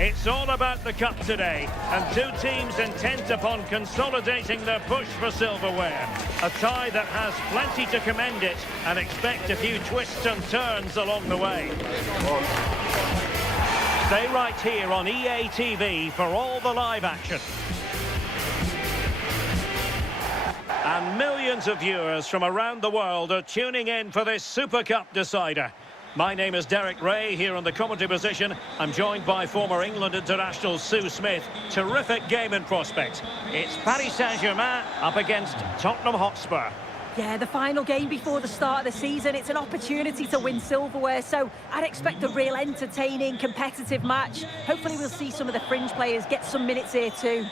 It's all about the cup today, and two teams intent upon consolidating their push for silverware. A tie that has plenty to commend it, and expect a few twists and turns along the way. Stay right here on EA TV for all the live action. And millions of viewers from around the world are tuning in for this Super Cup decider. My name is Derek Ray, here on the commentary position. I'm joined by former England international Sue Smith. Terrific game in prospect. It's Paris Saint-Germain up against Tottenham Hotspur. Yeah, the final game before the start of the season. It's an opportunity to win silverware, so I'd expect a real entertaining, competitive match. Hopefully we'll see some of the fringe players get some minutes here too.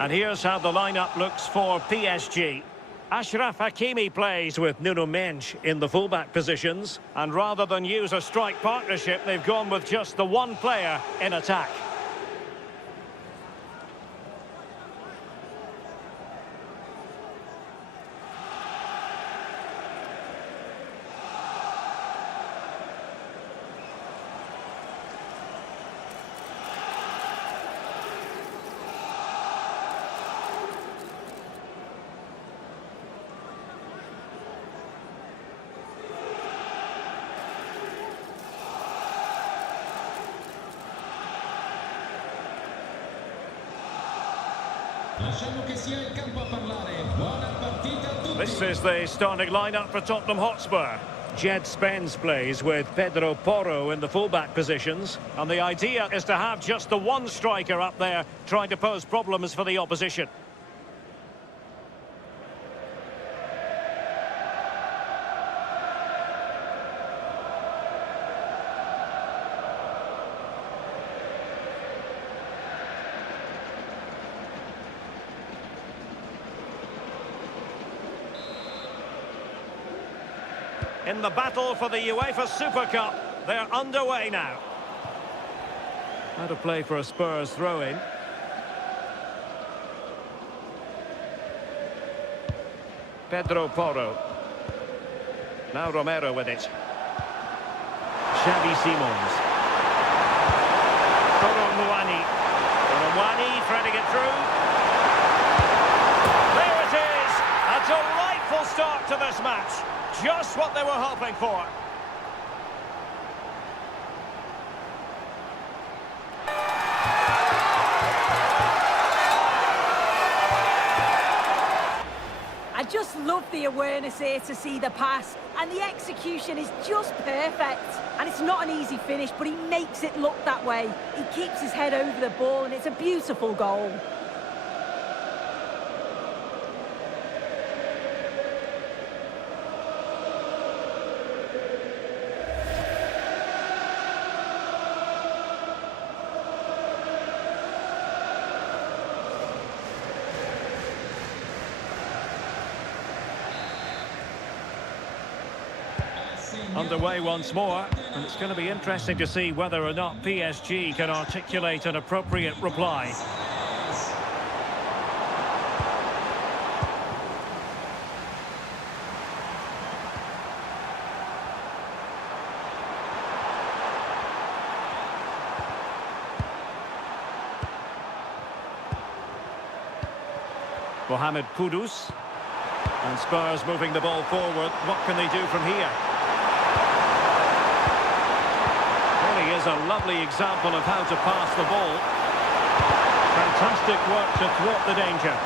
And here's how the lineup looks for PSG. Achraf Hakimi plays with Nuno Mendes in the fullback positions. And rather than use a strike partnership, they've gone with just the one player in attack. This is the starting lineup for Tottenham Hotspur. Jed Spence plays with Pedro Porro in the fullback positions. And the idea is to have just the one striker up there trying to pose problems for the opposition. In the battle for the UEFA Super Cup, they're underway now. How to play for a Spurs throw-in. Pedro Porro. Now Romero with it. Xavi Simons. Muani. Muani threading it through. There it is! A delightful start to this match. Just what they were hoping for. I just love the awareness here to see the pass, and the execution is just perfect. And it's not an easy finish, but he makes it look that way. He keeps his head over the ball, and it's a beautiful goal. Underway once more, and it's going to be interesting to see whether or not PSG can articulate an appropriate reply. Mohamed Kudus. And Spurs moving the ball forward. What can they do from here? Really is a lovely example of how to pass the ball. Fantastic work to thwart the danger.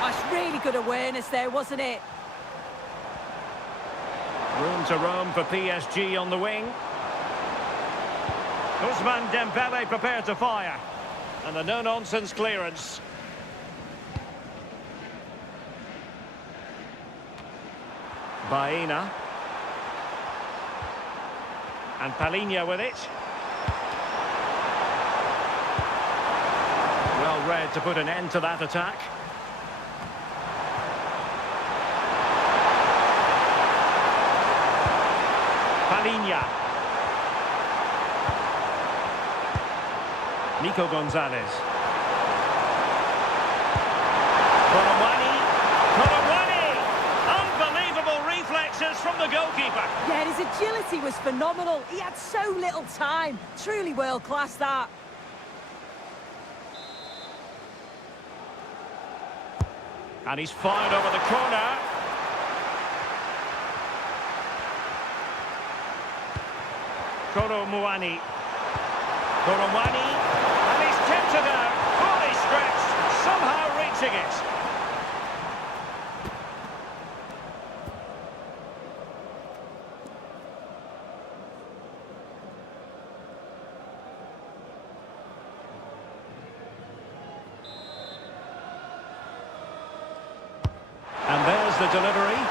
That's really good awareness there, wasn't it? Room to roam for PSG on the wing. Ousmane Dembele prepared to fire. And a no-nonsense clearance. Baena. And Palhinha with it. Well read to put an end to that attack. Palhinha. Nico Gonzalez. Unbelievable reflexes from the goalkeeper. Yeah, his agility was phenomenal. He had so little time. Truly world class, that. And he's fired over the corner. Koromouani. And he's tipped it out, fully stretched, somehow reaching it. And there's the delivery.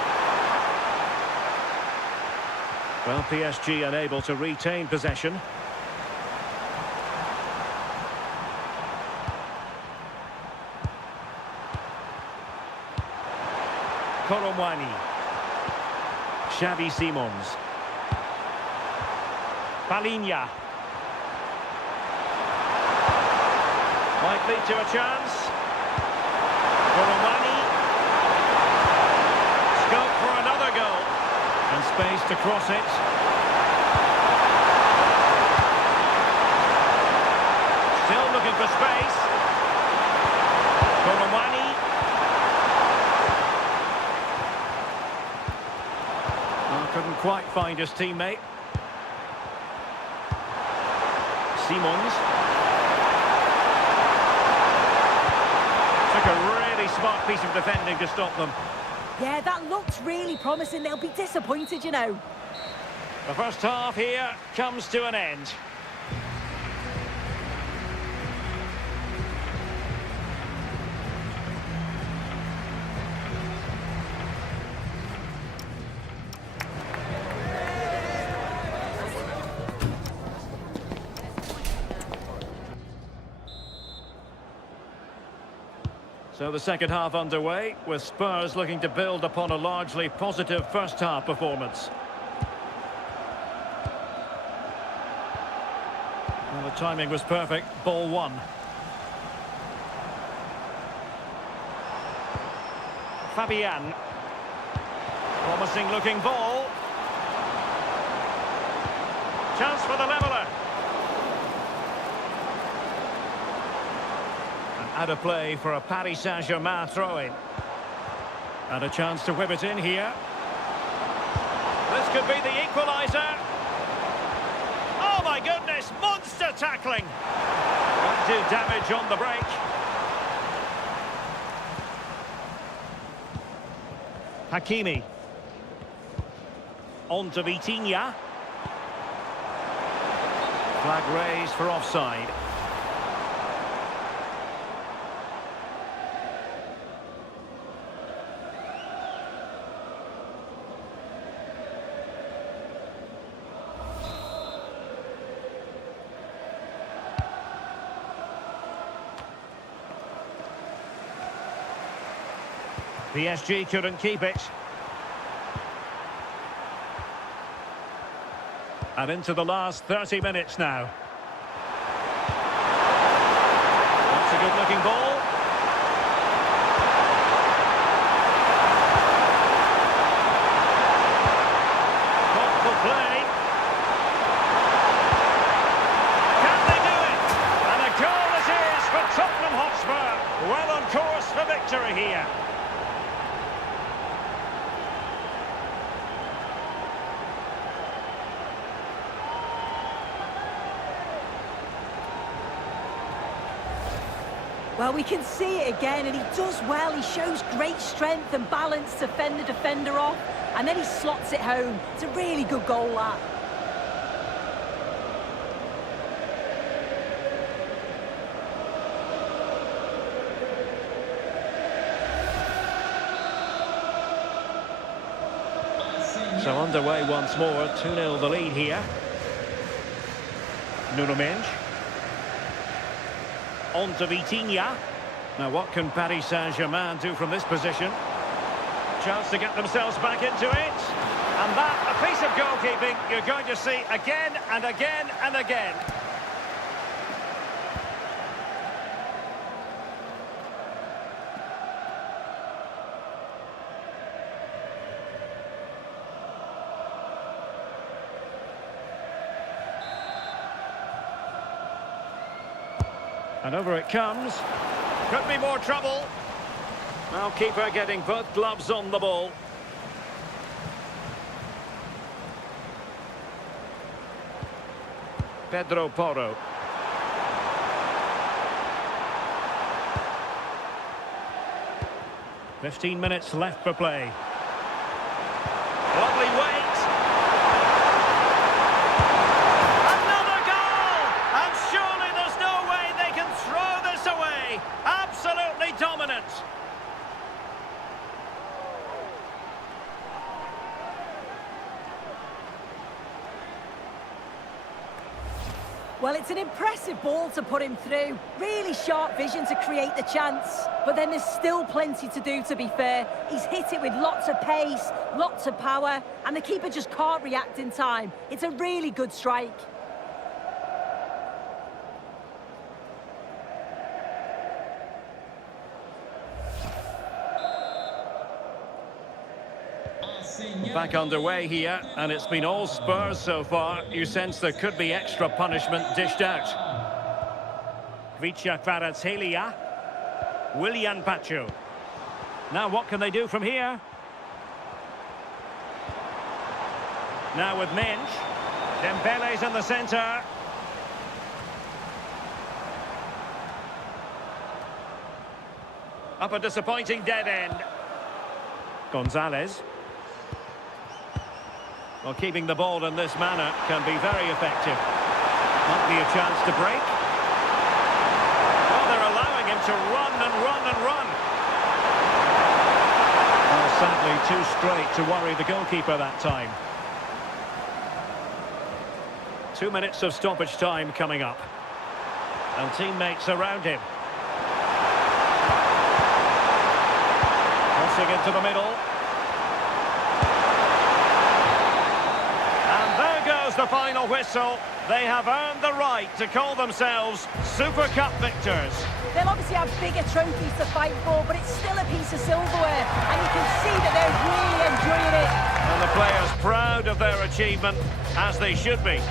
Well, PSG unable to retain possession. Koromouani. Xavi Simons. Palhinha. Might lead to a chance. Koromouani. Scope for another goal. And space to cross it. Still looking for space. Koromouani. Couldn't quite find his teammate. Simons. Took a really smart piece of defending to stop them. Yeah, that looked really promising. They'll be disappointed, you know. The first half here comes to an end. So the second half underway, with Spurs looking to build upon a largely positive first half performance. Well, the timing was perfect. Ball one. Fabian. Promising looking ball. Chance for the leveller. Out of play for a Paris Saint-Germain throw-in. And a chance to whip it in here. This could be the equaliser. Oh my goodness, monster tackling. Won't do damage on the break. Hakimi. On to Vitinha. Flag raised for offside. PSG couldn't keep it. And into the last 30 minutes now. That's a good-looking ball. Thoughtful play. Can they do it? And a goal it is for Tottenham Hotspur. Well on course for victory here. Well, we can see it again, and he does well. He shows great strength and balance to fend the defender off, and then he slots it home. It's a really good goal, that. So underway once more, 2-0 the lead here. Nuno Mendes. On to Vitinha. Now what can Paris Saint-Germain do from this position? Chance to get themselves back into it. And that, a piece of goalkeeping you're going to see again and again and again. And over it comes. Could be more trouble. Now keeper getting both gloves on the ball. Pedro Porro. "15 minutes left for play. Lovely wait. Another goal! And surely there's no way they can throw this away. Absolutely dominant. Well, it's an impressive ball to put him through. Really sharp vision to create the chance. But then there's still plenty to do, to be fair. He's hit it with lots of pace, lots of power, and the keeper just can't react in time. It's a really good strike. Back underway here, and it's been all Spurs so far. You sense there could be extra punishment dished out. Vicha Kvaratskhelia. Willian Pacho. Now what can they do from here? Now with Mensch. Dembele's in the centre. Up a disappointing dead end. Gonzalez. Well, keeping the ball in this manner can be very effective. Might be a chance to break. Well, they're allowing him to run and run and run. Well, sadly, too straight to worry the goalkeeper that time. 2 minutes of stoppage time coming up. And teammates around him. Crossing into the middle. The final whistle. They have earned the right to call themselves Super Cup victors. They'll obviously have bigger trophies to fight for, but it's still a piece of silverware, and you can see that they're really enjoying it. And the players proud of their achievement, as they should be.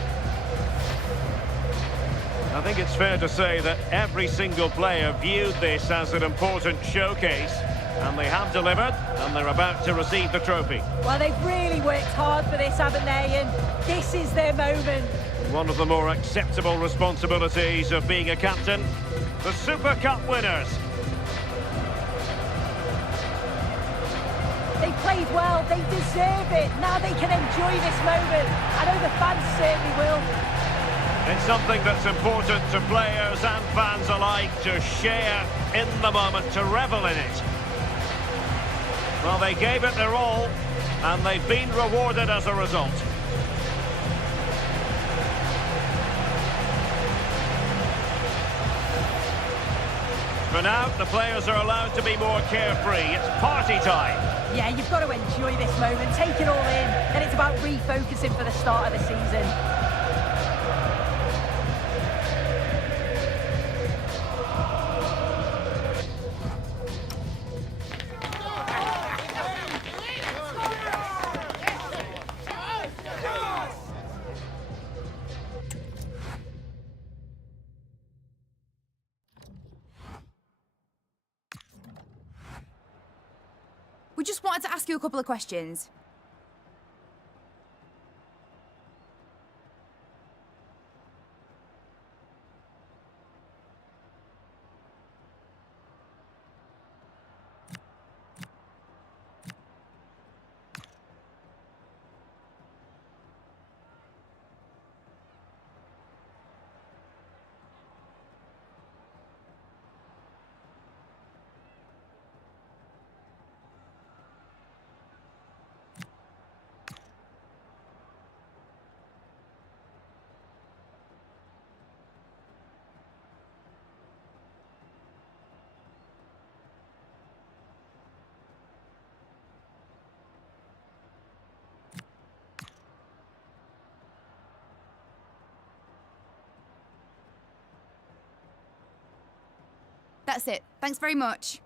I think it's fair to say that every single player viewed this as an important showcase. And they have delivered, and they're about to receive the trophy. Well, they've really worked hard for this, haven't they? And this is their moment. One of the more acceptable responsibilities of being a captain. The Super Cup winners. They played well, they deserve it. Now they can enjoy this moment. I know the fans certainly will. It's something that's important to players and fans alike to share in the moment, to revel in it. Well, they gave it their all, and they've been rewarded as a result. For now, the players are allowed to be more carefree. It's party time. Yeah, you've got to enjoy this moment, take it all in, and it's about refocusing for the start of the season. We just wanted to ask you a couple of questions. That's it. Thanks very much.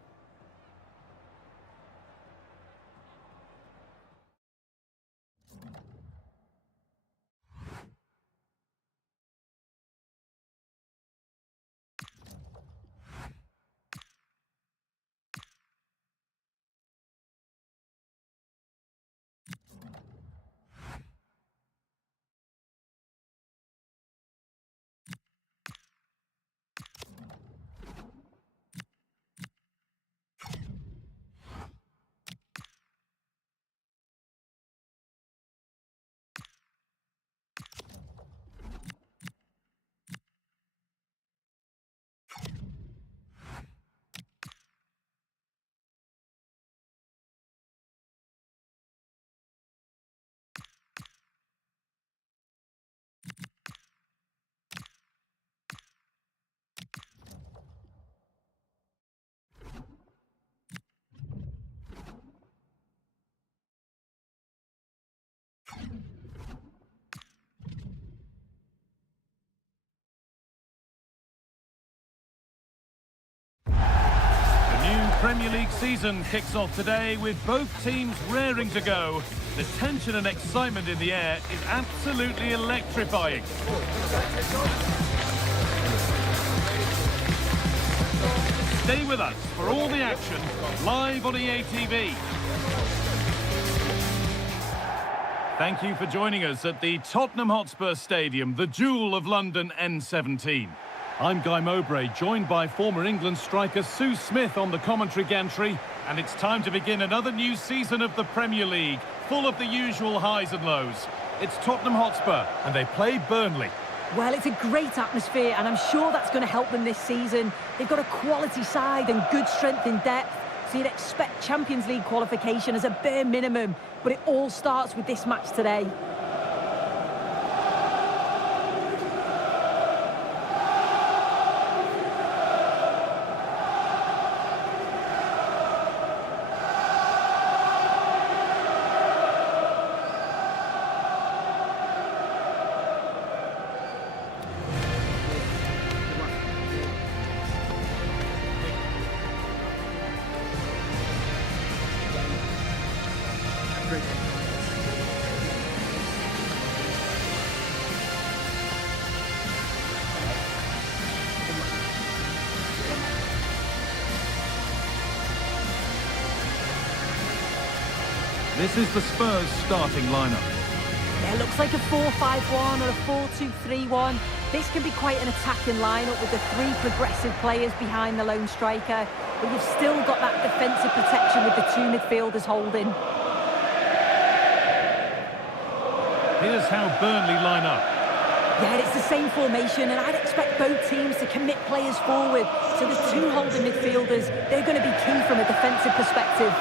Premier League season kicks off today with both teams raring to go. The tension and excitement in the air is absolutely electrifying. Stay with us for all the action live on EA TV. Thank you for joining us at the Tottenham Hotspur Stadium, the jewel of London N17. I'm Guy Mowbray, joined by former England striker Sue Smith on the commentary gantry, and it's time to begin another new season of the Premier League, full of the usual highs and lows. It's Tottenham Hotspur, and they play Burnley. Well, it's a great atmosphere, and I'm sure that's going to help them this season. They've got a quality side and good strength in depth, so you'd expect Champions League qualification as a bare minimum, but it all starts with this match today. This is the Spurs starting lineup. Yeah, looks like a 4-5-1 or a 4-2-3-1. This can be quite an attacking lineup with the three progressive players behind the lone striker, but you've still got that defensive protection with the two midfielders holding. Here's how Burnley line up. Yeah, it's the same formation, and I'd expect both teams to commit players forward. So there's two holding midfielders. They're going to be key from a defensive perspective.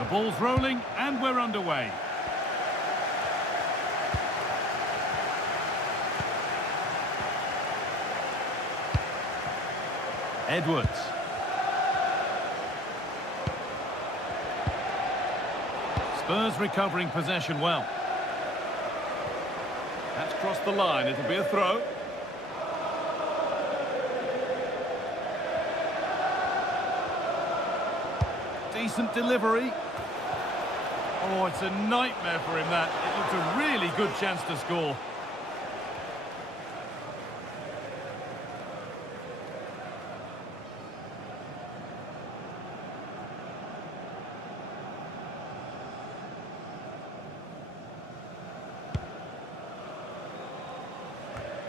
The ball's rolling and we're underway. Edwards. Spurs recovering possession well. That's crossed the line, it'll be a throw. Decent delivery. Oh, it's a nightmare for him, that. It looked a really good chance to score.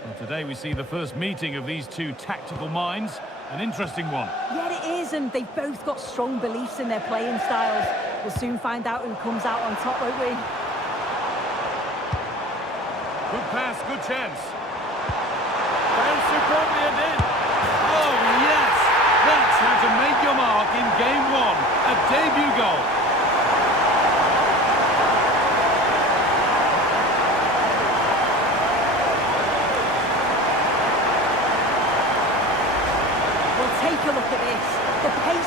Well, today we see the first meeting of these two tactical minds. An interesting one. Yeah, it is, and they've both got strong beliefs in their playing styles. We'll soon find out who comes out on top, won't we? Good pass, good chance. Found superbly and in. Oh, yes! That's how to make your mark in game one. A debut goal.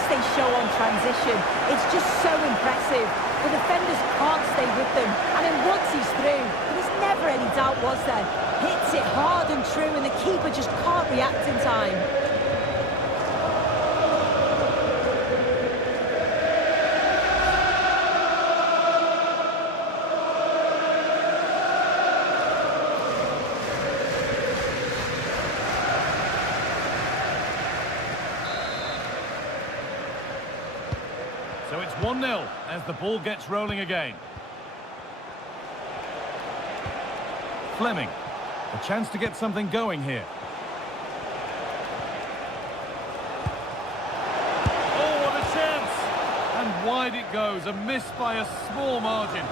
they show on transition, it's just so impressive. The defenders can't stay with them, and then once he's through, there was never any doubt, was there? Hits it hard and true, and the keeper just can't react in time. So it's 1-0 as the ball gets rolling again. Fleming, a chance to get something going here. Oh, what a chance! And wide it goes, a miss by a small margin.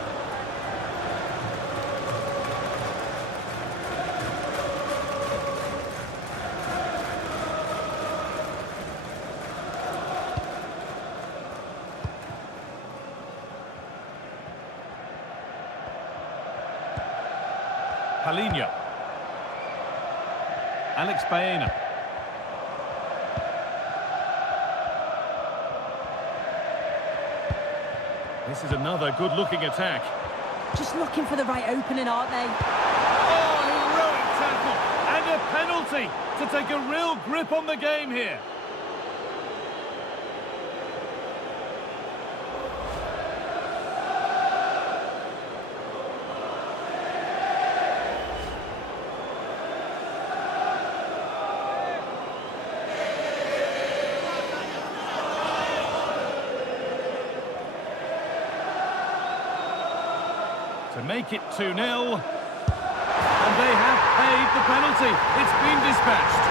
Palinha. Alex Baena. This is another good-looking attack. Just looking for the right opening, aren't they? Oh, heroic tackle! And a penalty to take a real grip on the game here. To make it 2-0. And they have paid the penalty. It's been dispatched.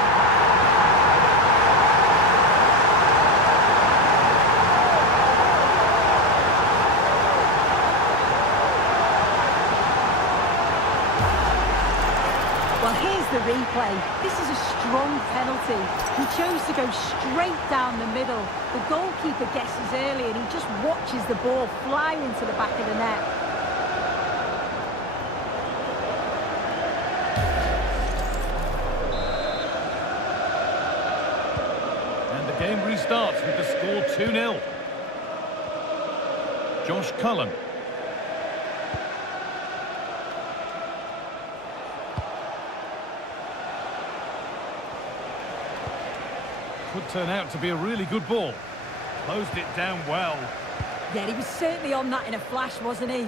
Well, here's the replay. This is a strong penalty. He chose to go straight down the middle. The goalkeeper guesses early and he just watches the ball fly into the back of the net. Game restarts with the score 2-0. Josh Cullen. Could turn out to be a really good ball. Closed it down well. Yeah, he was certainly on that in a flash, wasn't he?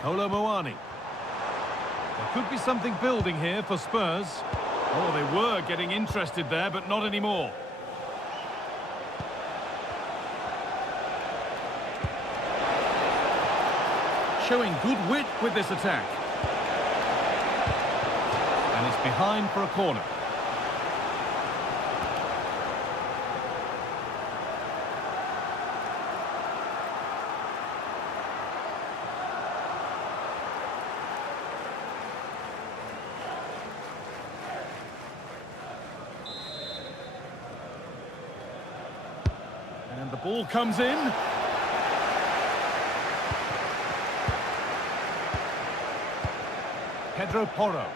Kolo Muani. There could be something building here for Spurs. Oh, they were getting interested there, but not anymore. Showing good wit with this attack. And it's behind for a corner. And the ball comes in. Pedro Porro.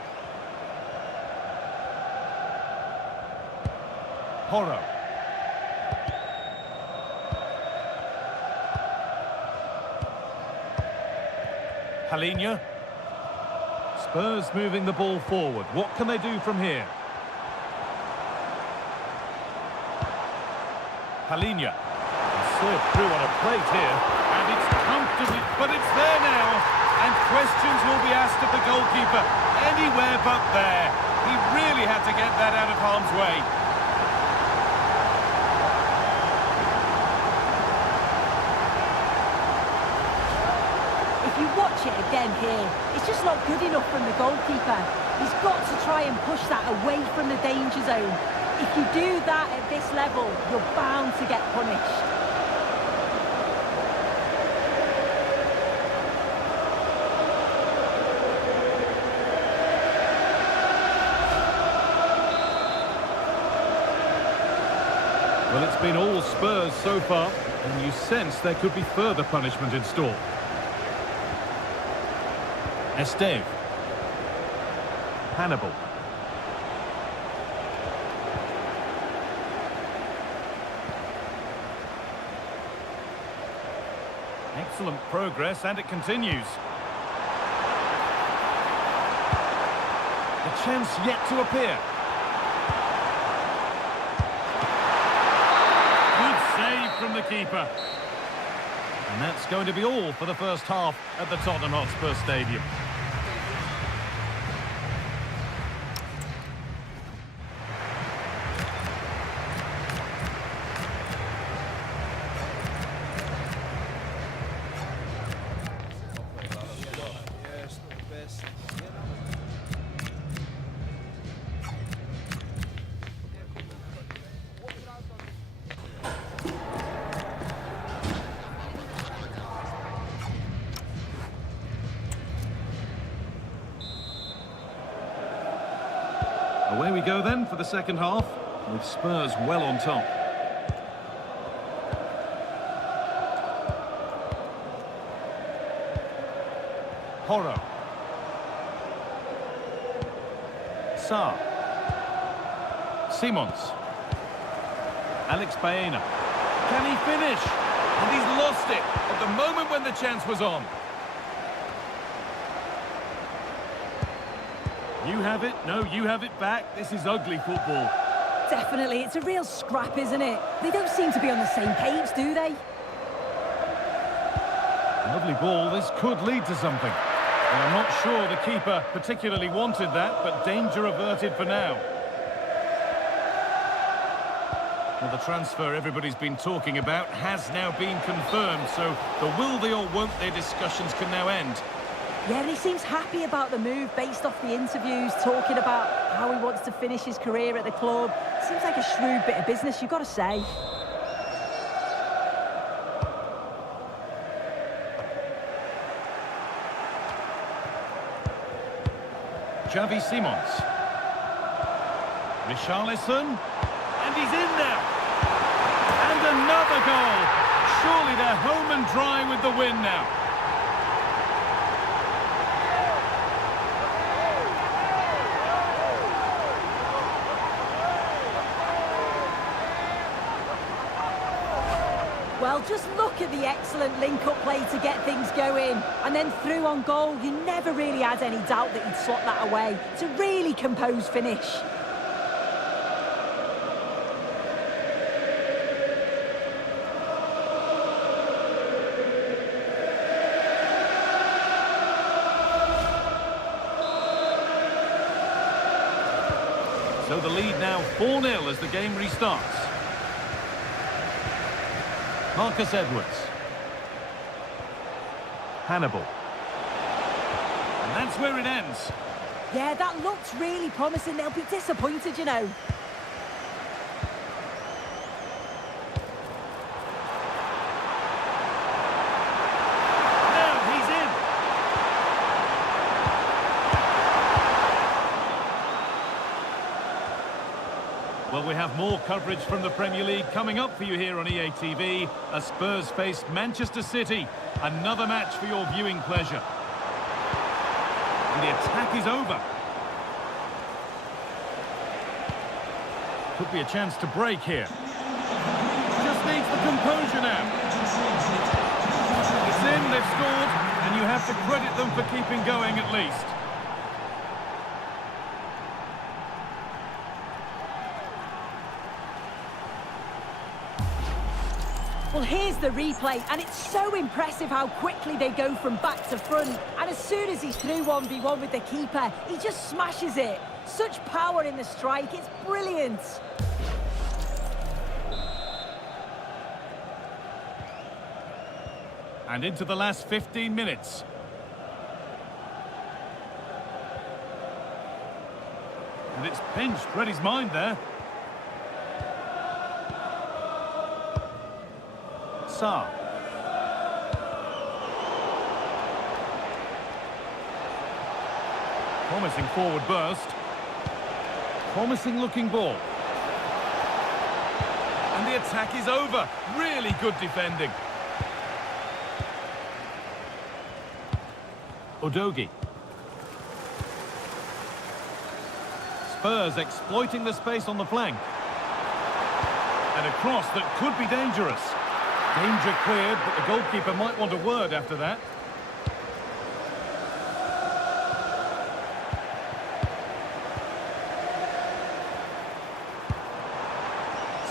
Porro. Palinha. Spurs moving the ball forward. What can they do from here? Palinha. Served through on a plate here, and it's comfortably, but it's there now, and questions will be asked of the goalkeeper. Anywhere but there. He really had to get that out of harm's way. If you watch it again here, it's just not good enough from the goalkeeper. He's got to try and push that away from the danger zone. If you do that at this level, you're bound to get punished. Well, it's been all Spurs so far, and you sense there could be further punishment in store. Esteve. Hannibal. Excellent progress, and it continues. A chance yet to appear. Good save from the keeper. And that's going to be all for the first half at the Tottenham Hotspur Stadium. Away we go then for the second half, with Spurs well on top. Horo. Sarr. Simons. Alex Baena. Can he finish? And he's lost it at the moment when the chance was on. You have it, no, you have it back. This is ugly football. Definitely, it's a real scrap, isn't it? They don't seem to be on the same page, do they? Lovely ball, this could lead to something. And I'm not sure the keeper particularly wanted that, but danger averted for now. Well, the transfer everybody's been talking about has now been confirmed, so the will they or won't they discussions can now end. Yeah, and he seems happy about the move based off the interviews, talking about how he wants to finish his career at the club. Seems like a shrewd bit of business, you've got to say. Xavi Simons. Richarlison. And he's in now. And another goal. Surely they're home and dry with the win now. Well, just look at the excellent link-up play to get things going. And then through on goal, you never really had any doubt that he'd slot that away. It's a really composed finish. So the lead now 4-0 as the game restarts. Marcus Edwards. Hannibal. And that's where it ends. Yeah, that looks really promising. They'll be disappointed, you know. Now he's in. Well, we have more coverage from the Premier League coming up for you here on EA TV as Spurs face Manchester City. Another match for your viewing pleasure. And the attack is over. Could be a chance to break here. Just needs the composure now. It's in, they've scored, and you have to credit them for keeping going at least. Well, here's the replay, and it's so impressive how quickly they go from back to front. And as soon as he's through 1v1 with the keeper, he just smashes it. Such power in the strike, it's brilliant. And into the last 15 minutes. And it's pinched, read his mind there. Sarr. Promising forward burst. Promising looking ball. And the attack is over. Really good defending. Udogie. Spurs exploiting the space on the flank. And a cross that could be dangerous. Danger cleared, but the goalkeeper might want a word after that.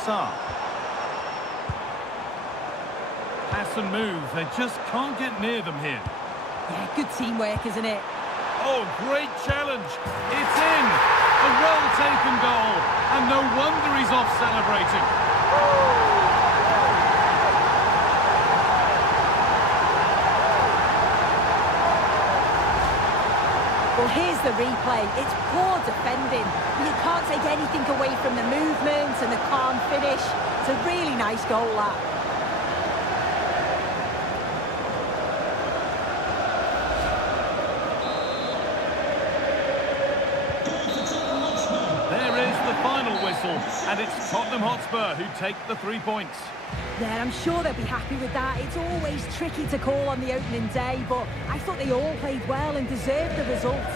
Saar. Pass and move, they just can't get near them here. Yeah, good teamwork, isn't it? Oh, great challenge. It's in. A well-taken goal. And no wonder he's off celebrating. Well, here's the replay. It's poor defending. You can't take anything away from the movement and the calm finish. It's a really nice goal, that. There is the final whistle, and it's Tottenham Hotspur who take the 3 points. Yeah, I'm sure they'll be happy with that. It's always tricky to call on the opening day, but I thought they all played well and deserved the results.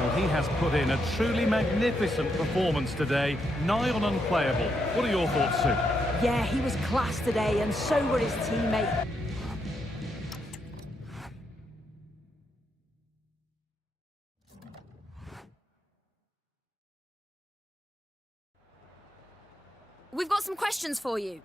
Well, he has put in a truly magnificent performance today, nigh on unplayable. What are your thoughts, Sue? Yeah, he was class today, and so were his teammates. We've got some questions for you.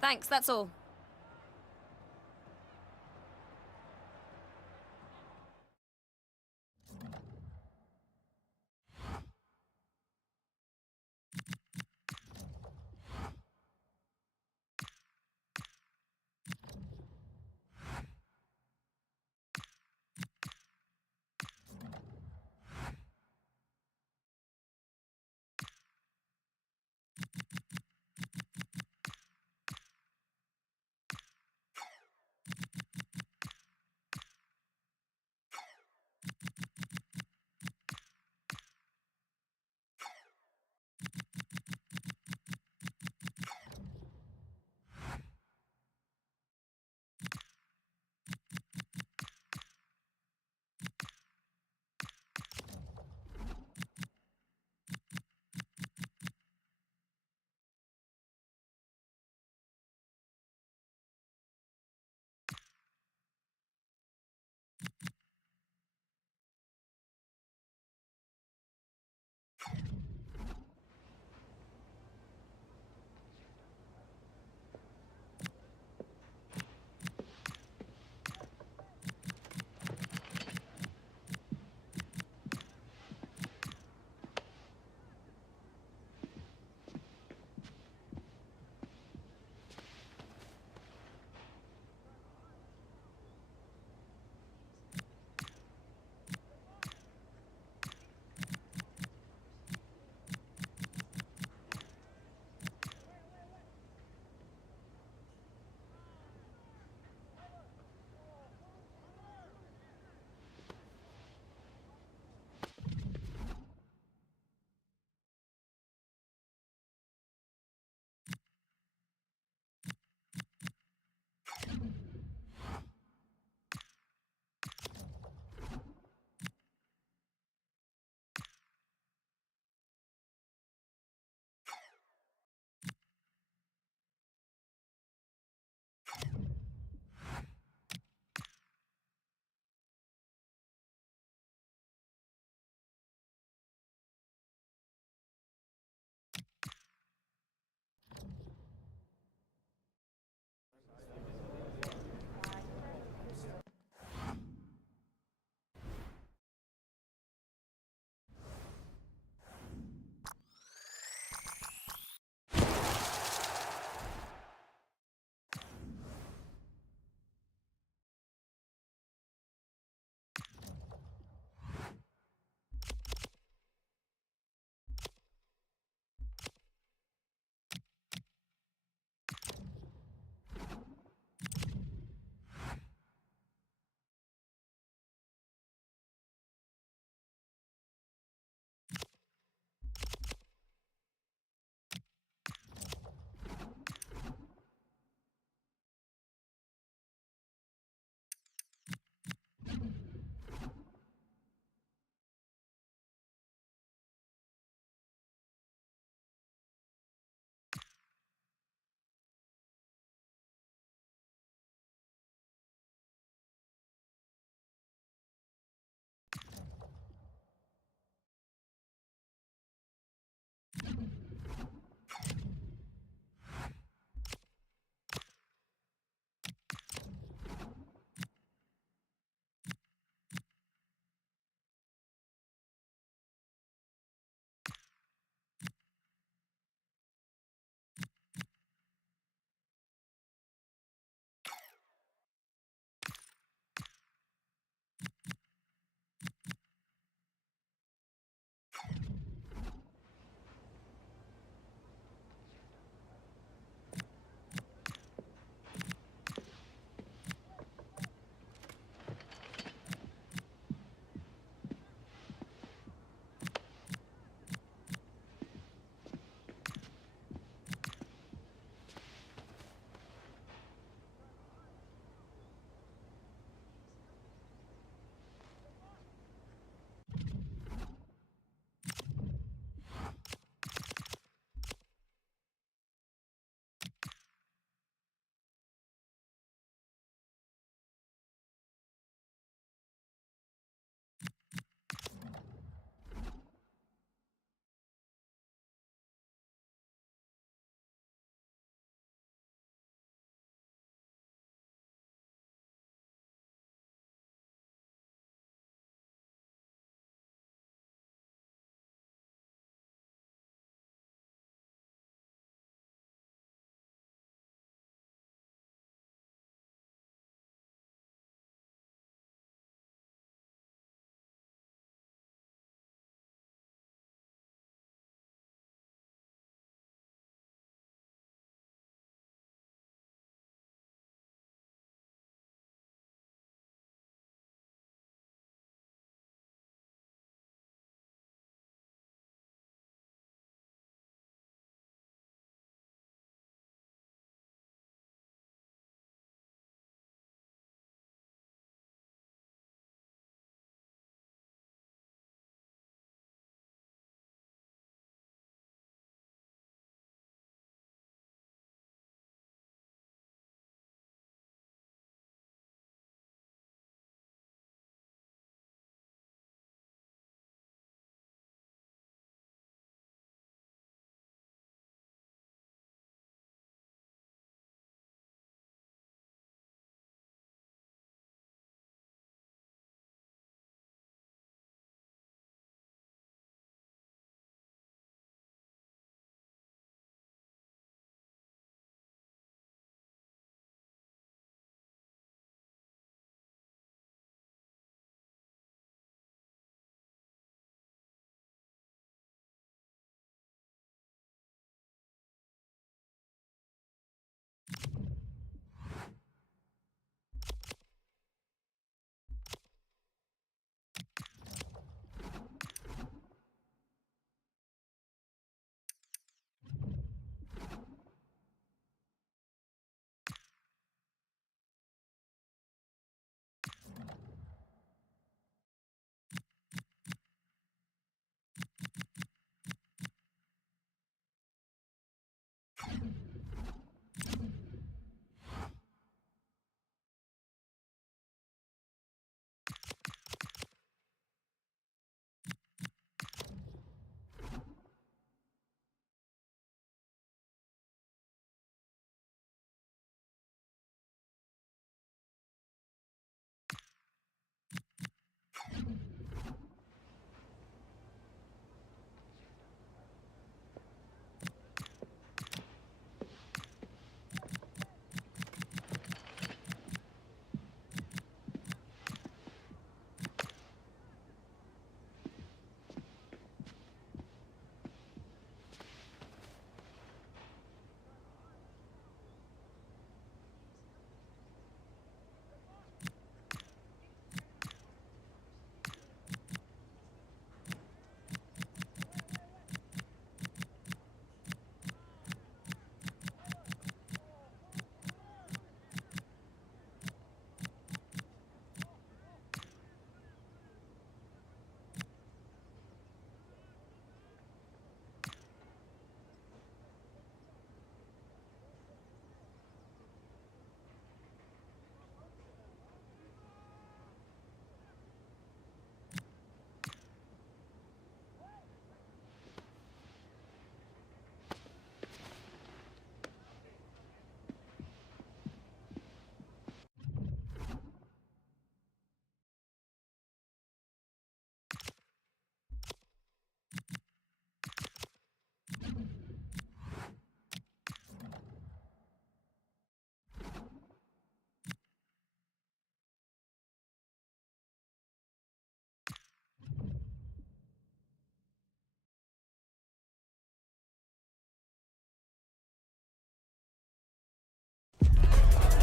Thanks, that's all.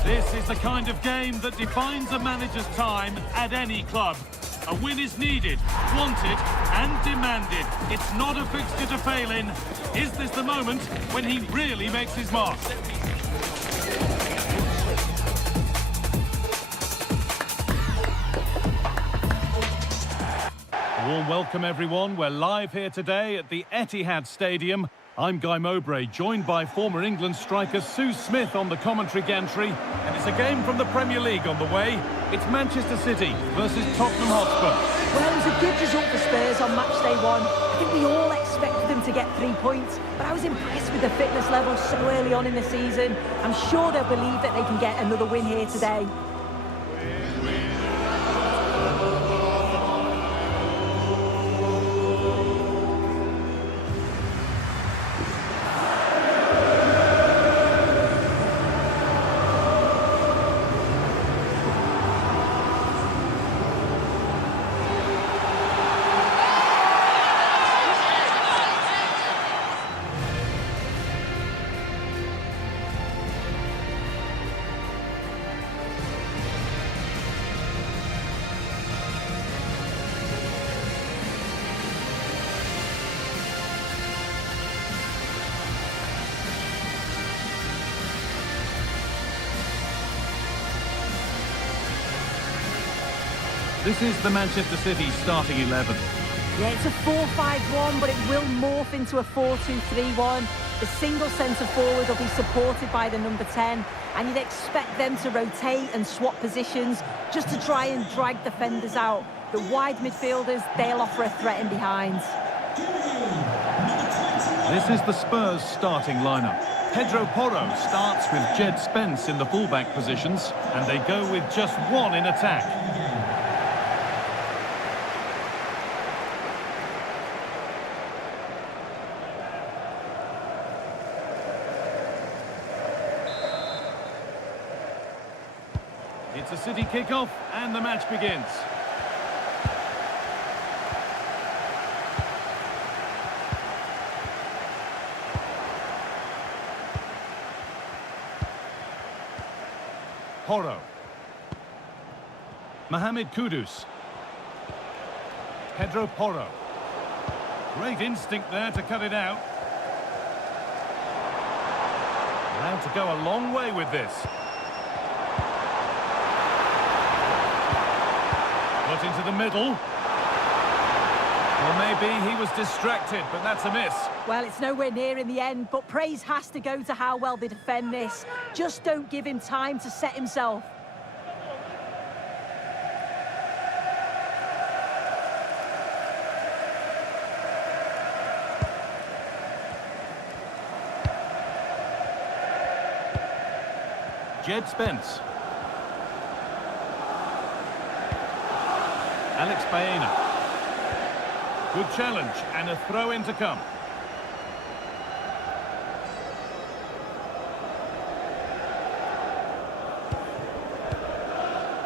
This is the kind of game that defines a manager's time at any club. A win is needed, wanted and demanded. It's not a fixture to fail in. Is this the moment when he really makes his mark? A warm welcome, everyone. We're live here today at the Etihad Stadium. I'm Guy Mowbray, joined by former England striker Sue Smith on the commentary gantry. And it's a game from the Premier League on the way. It's Manchester City versus Tottenham Hotspur. Well, it was a good result for Spurs on match day one. I think we all expected them to get 3 points, but I was impressed with the fitness level so early on in the season. I'm sure they'll believe that they can get another win here today. This is the Manchester City starting 11. Yeah, it's a 4-5-1, but it will morph into a 4-2-3-1. The single centre forward will be supported by the number 10, and you'd expect them to rotate and swap positions just to try and drag defenders out. The wide midfielders, they'll offer a threat in behind. This is the Spurs starting lineup. Pedro Porro starts with Jed Spence in the fullback positions, and they go with just one in attack. It's a City kickoff, and the match begins. Porro. Mohamed Kudus. Pedro Porro. Great instinct there to cut it out. Allowed to go a long way with this. Put into the middle. Or maybe he was distracted, but that's a miss. Well, it's nowhere near in the end, but praise has to go to how well they defend this. Just don't give him time to set himself. Jed Spence. Alex Baena. Good challenge and a throw-in to come.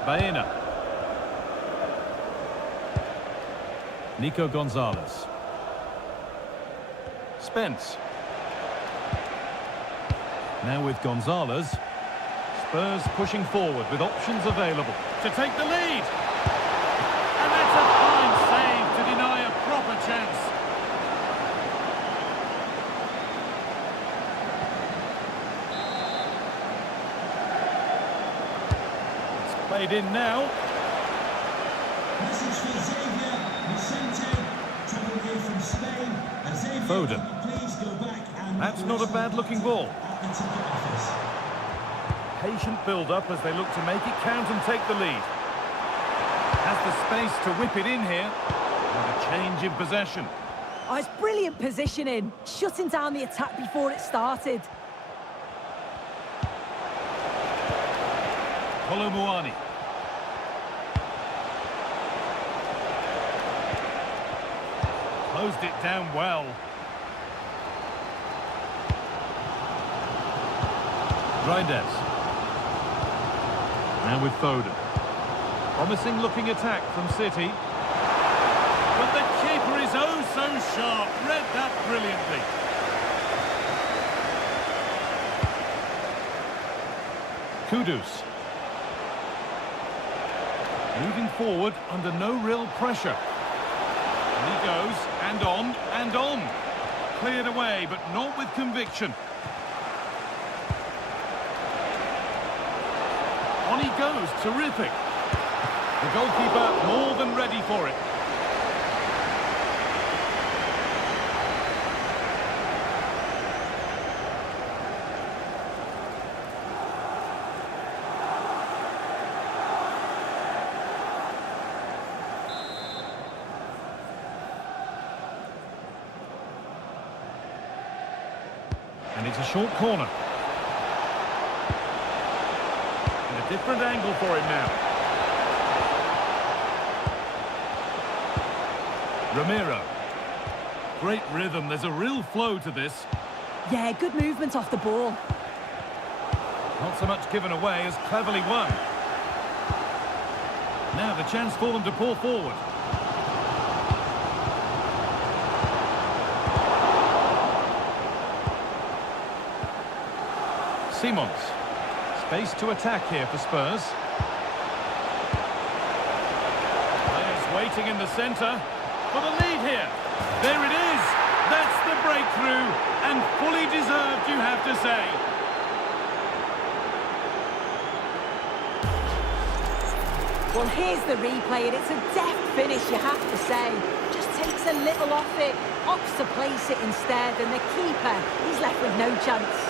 Baena. Nico Gonzalez. Spence. Now with Gonzalez. Spurs pushing forward with options available to take the lead. And that's a fine save to deny a proper chance. It's played in now. Foden. That's not a bad-looking ball. Patient build-up as they look to make it count and take the lead. Has the space to whip it in here. And a change in possession. Oh, it's brilliant positioning, shutting down the attack before it started. Kolomuani. Closed it down well. Reinders. Now with Foden. Promising looking attack from City. But the keeper is oh so sharp. Read that brilliantly. Kudus. Moving forward under no real pressure. And he goes, and on, and on. Cleared away, but not with conviction. On he goes, terrific. The goalkeeper more than ready for it. And it's a short corner. And a different angle for him now. Ramiro. Great rhythm. There's a real flow to this. Yeah, good movement off the ball. Not so much given away as cleverly won. Now the chance for them to pull forward. Simons. Space to attack here for Spurs. Players waiting in the centre for the lead here. There it is. That's the breakthrough, and fully deserved, you have to say. Well, here's the replay, and it's a deft finish, you have to say. Just takes a little off it, opts to place it instead, and the keeper, he's left with no chance.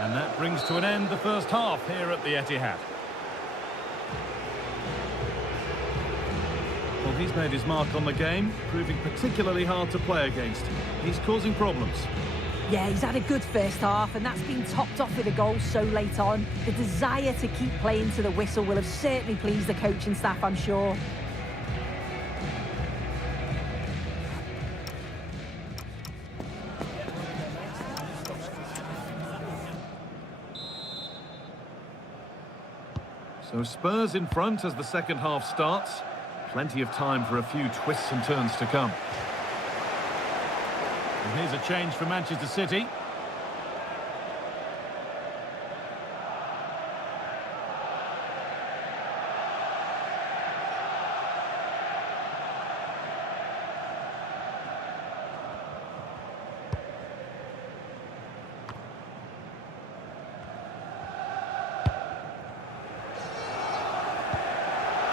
And that brings to an end the first half here at the Etihad. Well, he's made his mark on the game, proving particularly hard to play against. He's causing problems. Yeah, he's had a good first half, and that's been topped off with a goal so late on. The desire to keep playing to the whistle will have certainly pleased the coaching staff, I'm sure. So Spurs in front as the second half starts. Plenty of time for a few twists and turns to come. And here's a change for Manchester City.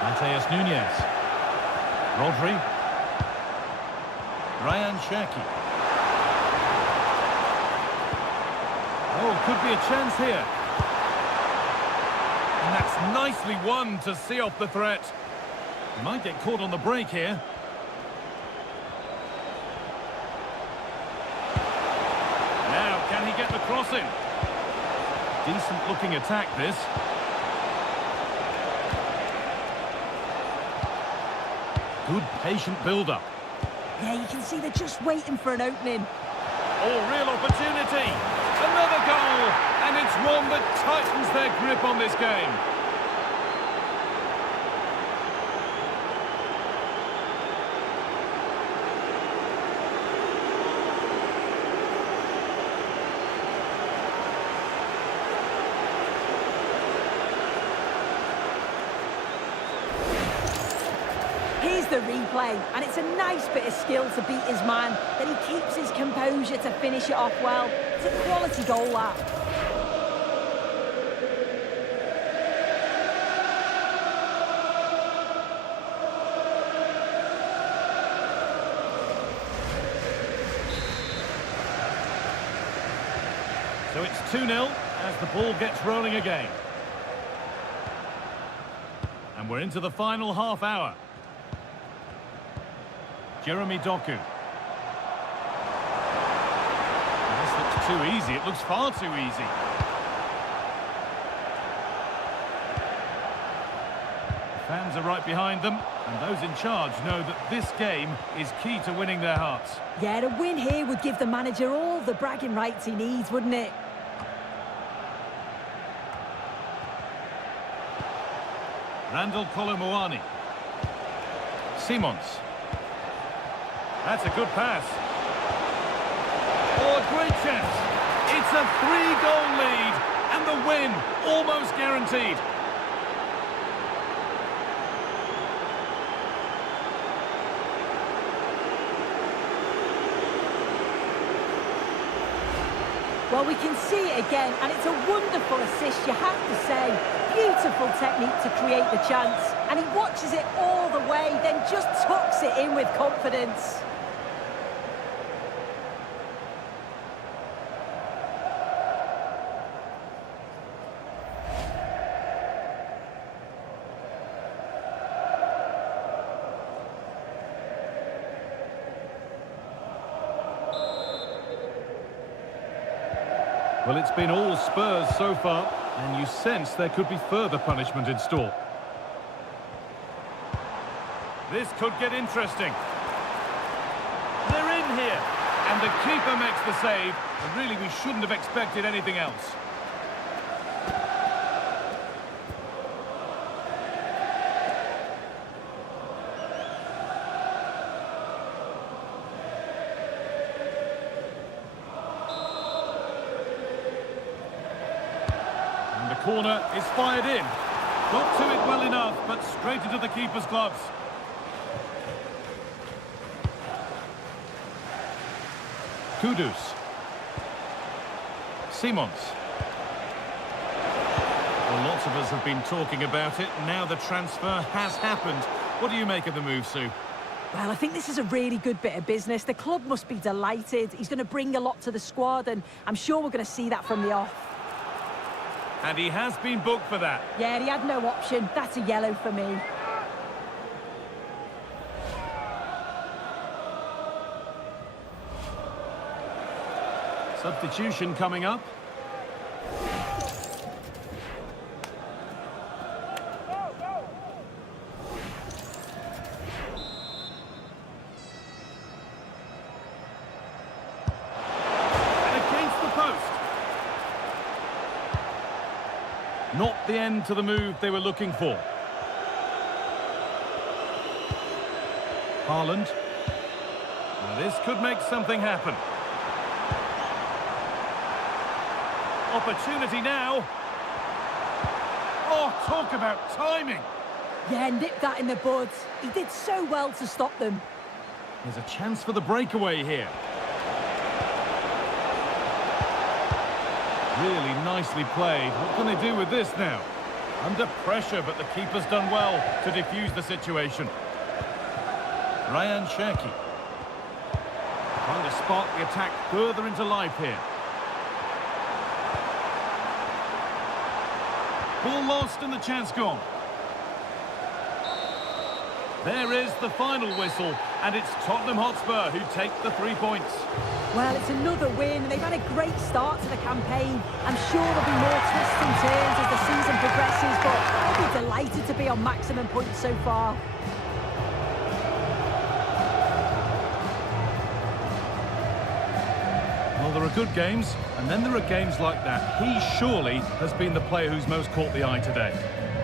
Mateus Nunes. Rodri. Ryan Cherki. Oh, could be a chance here. And that's nicely won to see off the threat. He might get caught on the break here. Now, can he get the cross in? Decent looking attack, this. Good patient build-up. Yeah, you can see they're just waiting for an opening. Oh, real opportunity. Another goal. And it's one that tightens their grip on this game. Here's the replay, and it's a nice bit of skill to beat his man. Then he keeps his composure to finish it off well. It's a quality goal, that. So it's 2-0 as the ball gets rolling again. And we're into the final half hour. Jeremy Doku. This looks too easy. It looks far too easy. The fans are right behind them. And those in charge know that this game is key to winning their hearts. Yeah, a win here would give the manager all the bragging rights he needs, wouldn't it? Randall Colomuani. Simons. That's a good pass. Oh, a great chance. It's a 3-goal lead, and the win almost guaranteed. Well, we can see it again, and it's a wonderful assist, you have to say. Beautiful technique to create the chance, and he watches it all the way, then just tucks it in with confidence. Well, it's been all Spurs so far, and you sense there could be further punishment in store. This could get interesting. They're in here, and the keeper makes the save, and really we shouldn't have expected anything else. Corner is fired in. Got to it well enough, but straight into the keeper's gloves. Kudus. Simons. Well, lots of us have been talking about it. Now the transfer has happened. What do you make of the move, Sue? Well, I think this is a really good bit of business. The club must be delighted. He's going to bring a lot to the squad, and I'm sure we're going to see that from the off. And he has been booked for that. Yeah, he had no option. That's a yellow for me. Substitution coming up. Not the end to the move they were looking for. Haaland. Now this could make something happen. Opportunity now. Oh, talk about timing. Yeah, nipped that in the bud. He did so well to stop them. There's a chance for the breakaway here. Really nicely played. What can they do with this now? Under pressure, but the keeper's done well to defuse the situation. Ryan Cherki. Trying to spark the attack further into life here. Ball lost and the chance gone. There is the final whistle, and it's Tottenham Hotspur who take the 3 points. Well, it's another win, and they've had a great start to the campaign. I'm sure there'll be more twists and turns as the season progresses, but I'll be delighted to be on maximum points so far. Well, there are good games, and then there are games like that. He surely has been the player who's most caught the eye today.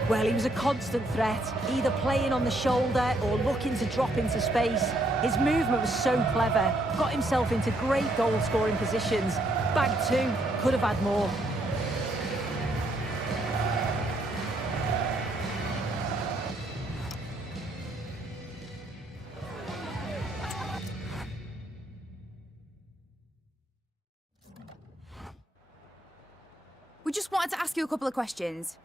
Well, he was a constant threat, either playing on the shoulder or looking to drop into space. His movement was so clever, got himself into great goal-scoring positions. Bag two, could have had more. We just wanted to ask you a couple of questions.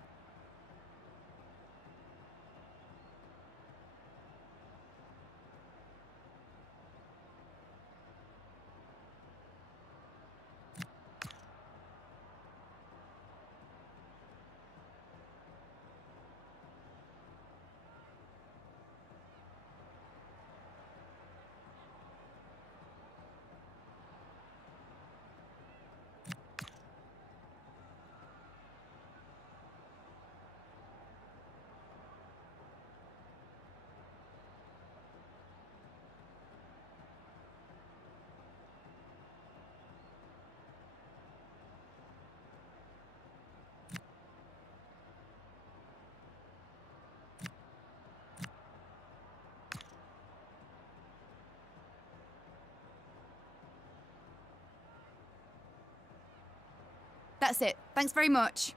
That's it. Thanks very much.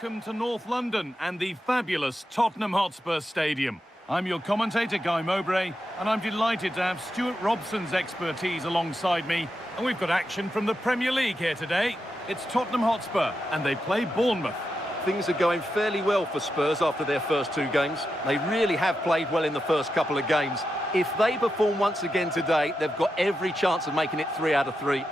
welcome to North London and the fabulous Tottenham Hotspur Stadium. I'm your commentator, Guy Mowbray, and I'm delighted to have Stuart Robson's expertise alongside me. And we've got action from the Premier League here today. It's Tottenham Hotspur, and they play Bournemouth. Things are going fairly well for Spurs after their first two games. They really have played well in the first couple of games. If they perform once again today, they've got every chance of making it 3 out of 3.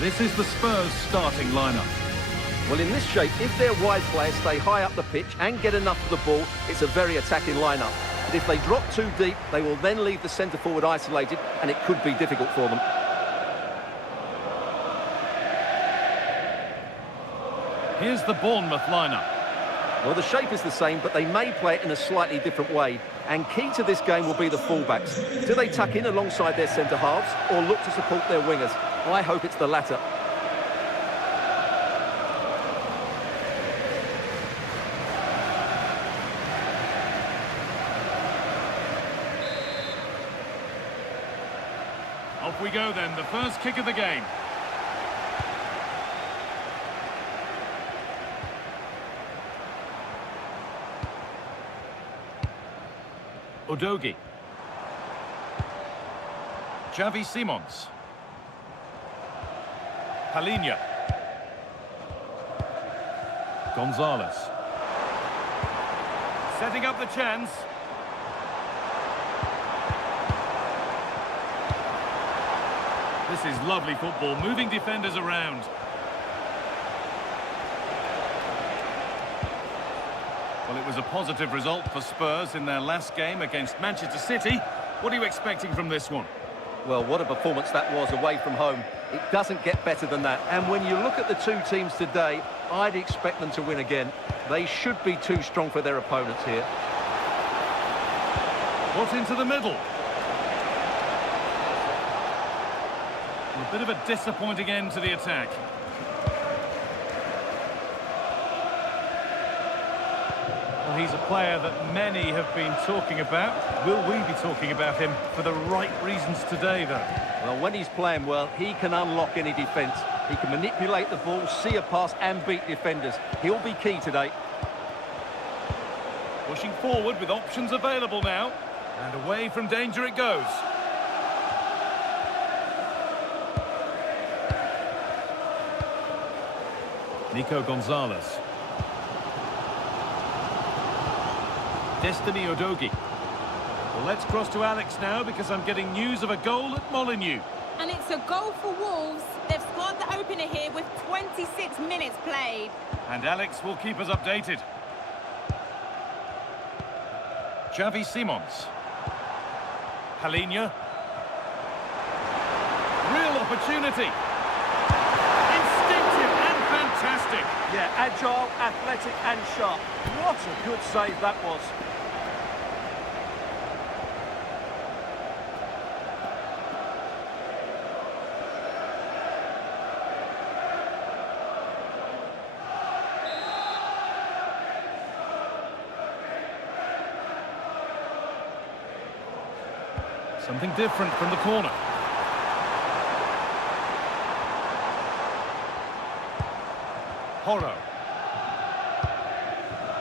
This is the Spurs starting lineup. Well, in this shape, if their wide players stay high up the pitch and get enough of the ball, it's a very attacking lineup. But if they drop too deep, they will then leave the centre-forward isolated, and it could be difficult for them. Here's the Bournemouth lineup. Well, the shape is the same, but they may play it in a slightly different way. And key to this game will be the fullbacks. Do they tuck in alongside their centre-halves or look to support their wingers? I hope it's the latter. Off we go then, the first kick of the game. Udogie. Xavi Simons. Palhinha. Gonzalez. Setting up the chance. This is lovely football, moving defenders around. Well, it was a positive result for Spurs in their last game against Manchester City. What are you expecting from this one? Well, what a performance that was away from home. It doesn't get better than that. And when you look at the two teams today, I'd expect them to win again. They should be too strong for their opponents here. Put into the middle. A bit of a disappointing end to the attack. Well, he's a player that many have been talking about. Will we be talking about him for the right reasons today, though? Well, when he's playing well, he can unlock any defence. He can manipulate the ball, see a pass and beat defenders. He'll be key today. Pushing forward with options available now. And away from danger it goes. Nico Gonzalez. Destiny Udogie. Well, let's cross to Alex now because I'm getting news of a goal at Molineux. And it's a goal for Wolves. They've scored the opener here with 26 minutes played. And Alex will keep us updated. Xavi Simons. Palhinha. Real opportunity. Instinctive and fantastic. Yeah, agile, athletic and sharp. What a good save that was. Something different from the corner. Horo.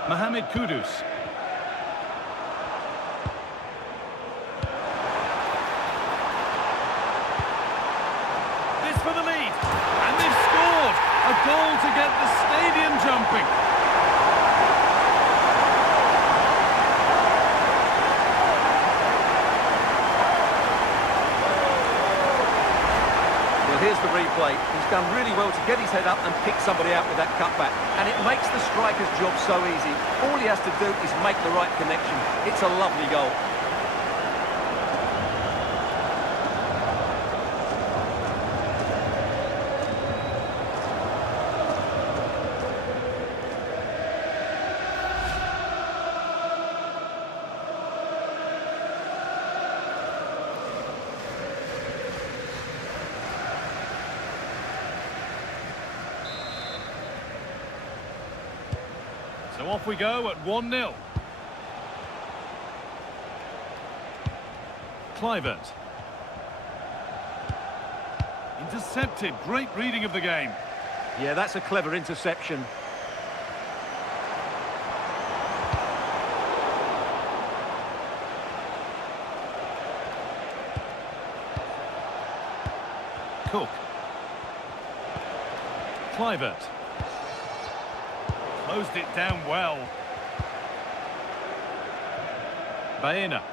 Mohamed Kudus. This for the lead. And they've scored. A goal to get the stadium jumping. Here's the replay. He's done really well to get his head up and pick somebody out with that cutback. And it makes the striker's job so easy. All he has to do is make the right connection. It's a lovely goal. So off we go at 1-0. Clivert. Intercepted. Great reading of the game. Yeah, that's a clever interception. Cook. Clivert. Closed it down well. Baena.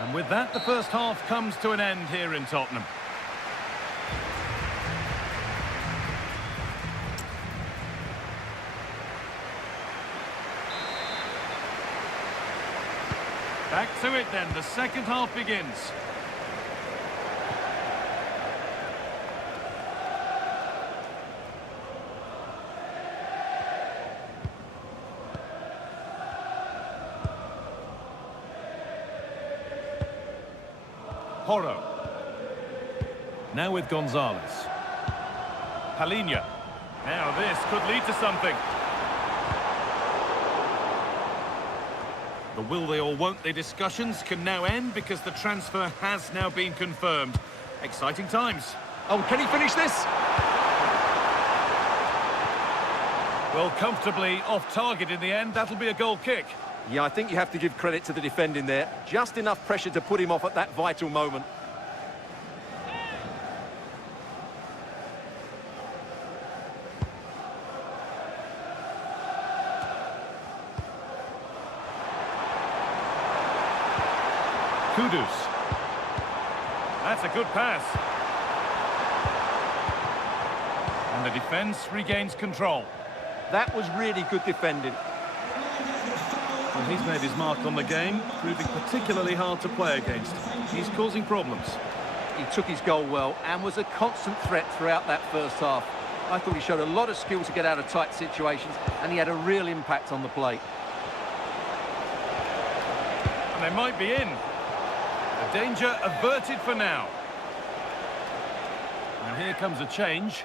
And with that, the first half comes to an end here in Tottenham. Back to it then, the second half begins. Horo. Now with Gonzalez. Palinha. Now this could lead to something. The will they or won't they discussions can now end because the transfer has now been confirmed. Exciting times. Oh, can he finish this? Well, comfortably off target in the end. That'll be a goal kick. Yeah, I think you have to give credit to the defending there. Just enough pressure to put him off at that vital moment. Kudus. That's a good pass. And the defence regains control. That was really good defending. Well, he's made his mark on the game, proving particularly hard to play against. He's causing problems. He took his goal well and was a constant threat throughout that first half. I thought he showed a lot of skill to get out of tight situations, and he had a real impact on the play. And they might be in. The danger averted for now. And here comes a change.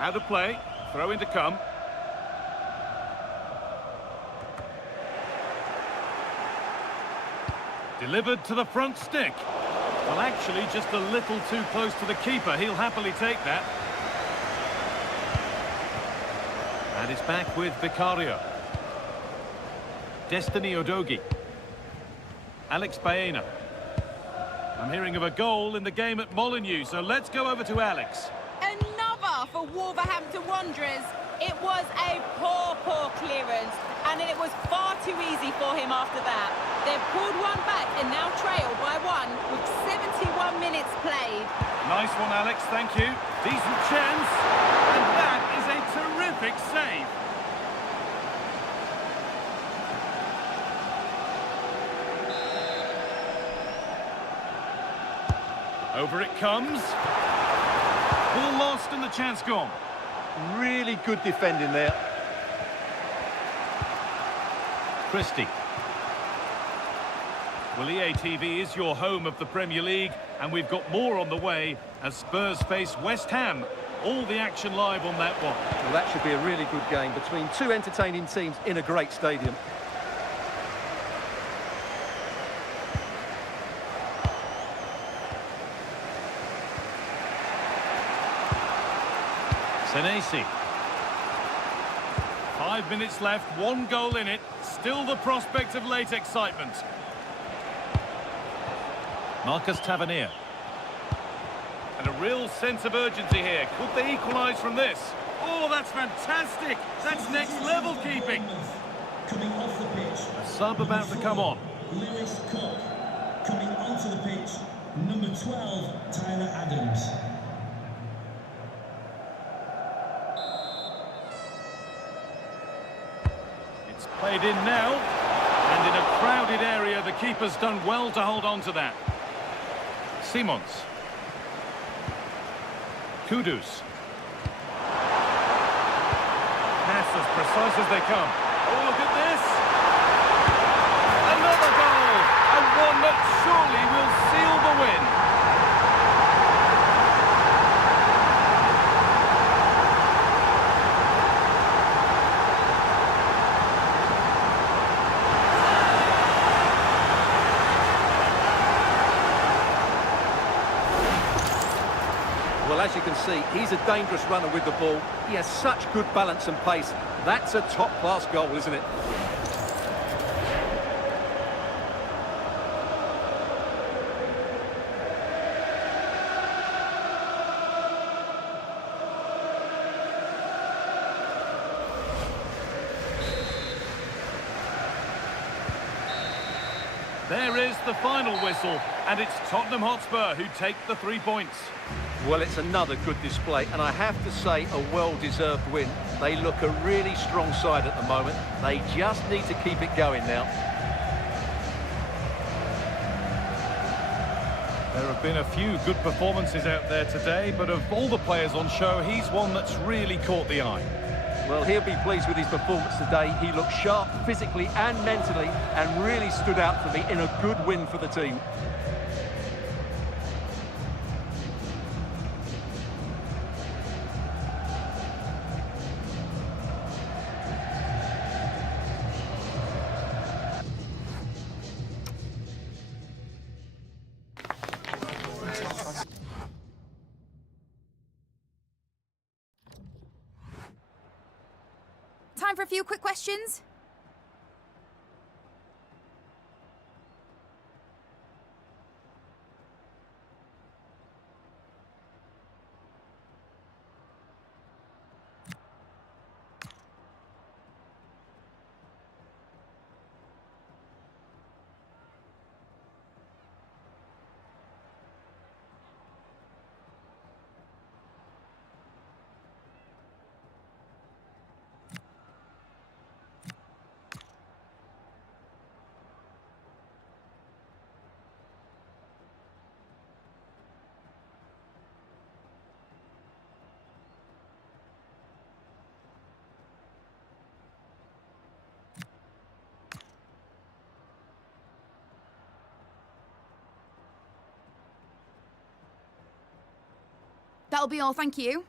Out of play, throw in to come. Delivered to the front stick. Well, actually, just a little too close to the keeper. He'll happily take that. And it's back with Vicario. Destiny Udogie. Alex Baena. I'm hearing of a goal in the game at Molineux, so let's go over to Alex. Another for Wolverhampton Wanderers. It was a poor clearance, and it was far too easy for him after that. They've pulled one back and now trail by one with 71 minutes played. Nice one, Alex, thank you. Decent chance, and that is a terrific save. Over it comes. Ball lost and the chance gone. Really good defending there. Christie. Well, EA TV is your home of the Premier League, and we've got more on the way as Spurs face West Ham. All the action live on that one. Well, that should be a really good game between two entertaining teams in a great stadium. Senesi. 5 minutes left, one goal in it. Still the prospect of late excitement. Marcus Tavernier. And a real sense of urgency here. Could they equalise from this? Oh, that's fantastic! That's next level keeping. Coming off the pitch. A sub about to come on. Lewis Cook. Coming onto the pitch, number 12, Tyler Adams. It's played in now. And in a crowded area, the keeper's done well to hold on to that. Simons. Kudus. Pass as precise as they come. Oh, look at this! Another goal! And one that surely will seal the win. Well, as you can see, he's a dangerous runner with the ball. He has such good balance and pace. That's a top-class goal, isn't it? There is the final whistle, and it's Tottenham Hotspur who take the 3 points. Well, it's another good display, and I have to say a well-deserved win. They look a really strong side at the moment. They just need to keep it going now. There have been a few good performances out there today, but of all the players on show, he's one that's really caught the eye. Well, he'll be pleased with his performance today. He looked sharp physically and mentally and really stood out for me in a good win for the team. Time for a few quick questions. That'll be all, thank you.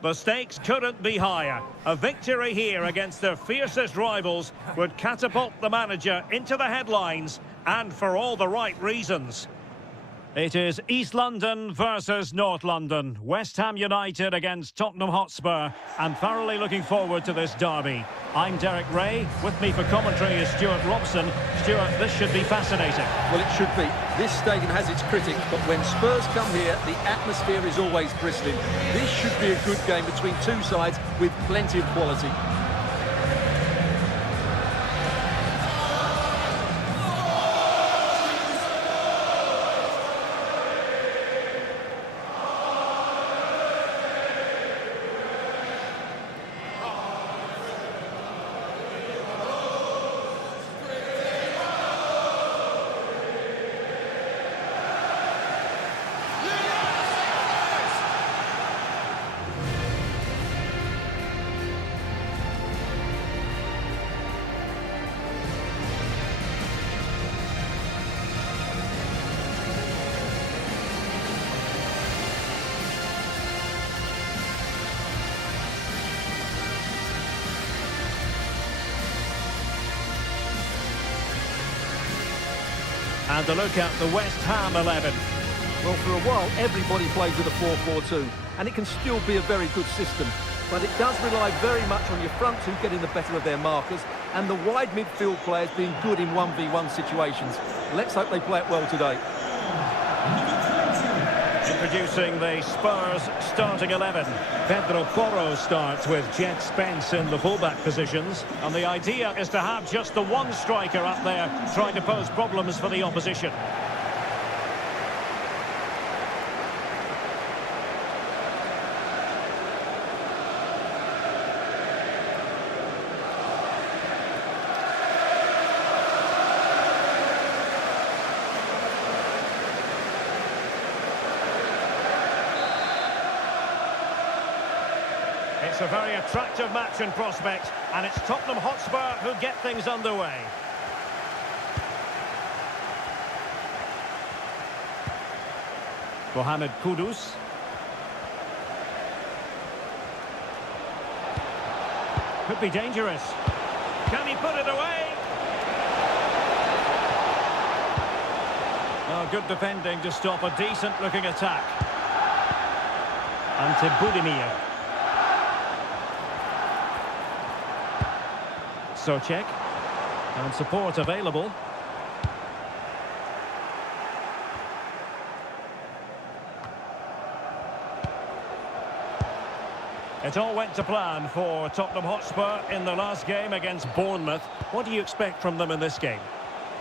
The stakes couldn't be higher. A victory here against their fiercest rivals would catapult the manager into the headlines, and for all the right reasons. It is East London versus North London. West Ham United against Tottenham Hotspur, and thoroughly looking forward to this derby. I'm Derek Ray. With me for commentary is Stuart Robson. Stuart, this should be fascinating. Well, it should be. This stadium has its critics, but when Spurs come here, the atmosphere is always bristling. This should be a good game between two sides with plenty of quality. And a look at the West Ham 11. Well, for a while, everybody plays with a 4-4-2, and it can still be a very good system. But it does rely very much on your front two getting the better of their markers, and the wide midfield players being good in 1v1 situations. Let's hope they play it well today. Introducing the Spurs starting 11. Pedro Porro starts with Jet Spence in the fullback positions. And the idea is to have just the one striker up there trying to pose problems for the opposition. It's a very attractive match in prospect, and it's Tottenham Hotspur who get things underway. Mohamed Kudus. Could be dangerous. Can he put it away? Oh, good defending to stop a decent-looking attack. Ante Budimir. Socek, and support available. It all went to plan for Tottenham Hotspur in the last game against Bournemouth. What do you expect from them in this game?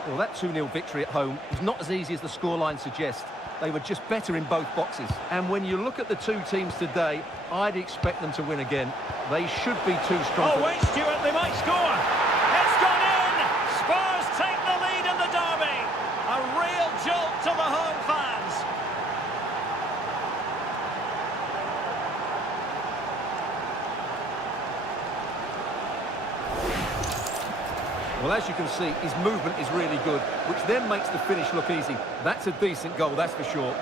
Well, that 2-0 victory at home was not as easy as the scoreline suggests. They were just better in both boxes. And when you look at the two teams today, I'd expect them to win again. They should be too strong. Oh, wait, Stuart, they might score. It's gone in! Spurs take the lead in the derby. A real jolt to the home fans. Well, as you can see, his movement is really good, which then makes the finish look easy. That's a decent goal, that's for sure.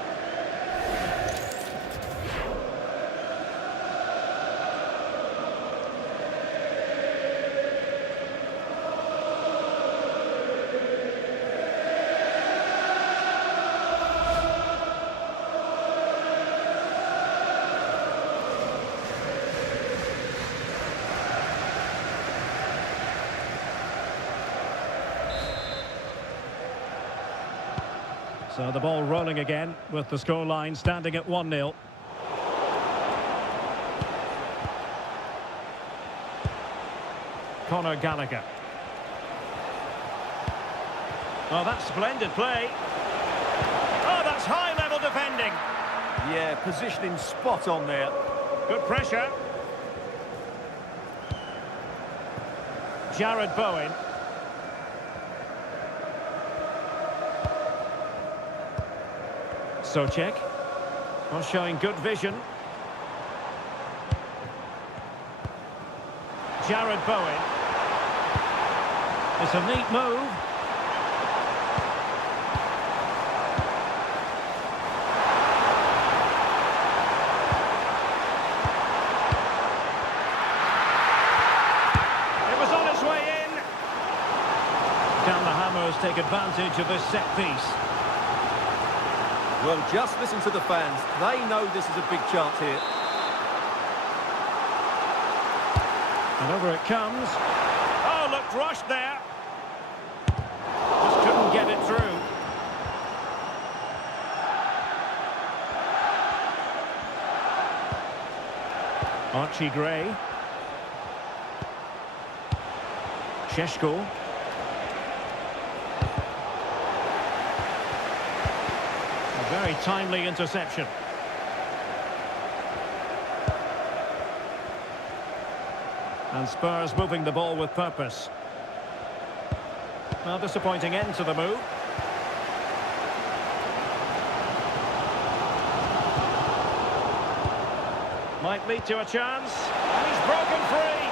So the ball rolling again with the scoreline standing at 1-0. Conor Gallagher. Oh, that's splendid play. Oh, that's high-level defending. Yeah, positioning spot on there. Good pressure. Jared Bowen. Socek. Well, showing good vision. Jared Bowen. It's a neat move. Spurs take advantage of this set piece. Well, just listen to the fans. They know this is a big chance here. And over it comes. Oh, looked rushed there. Just couldn't get it through. Archie Gray. Sheshko. A very timely interception. And Spurs moving the ball with purpose. Well, disappointing end to the move. Might lead to a chance. And he's broken free.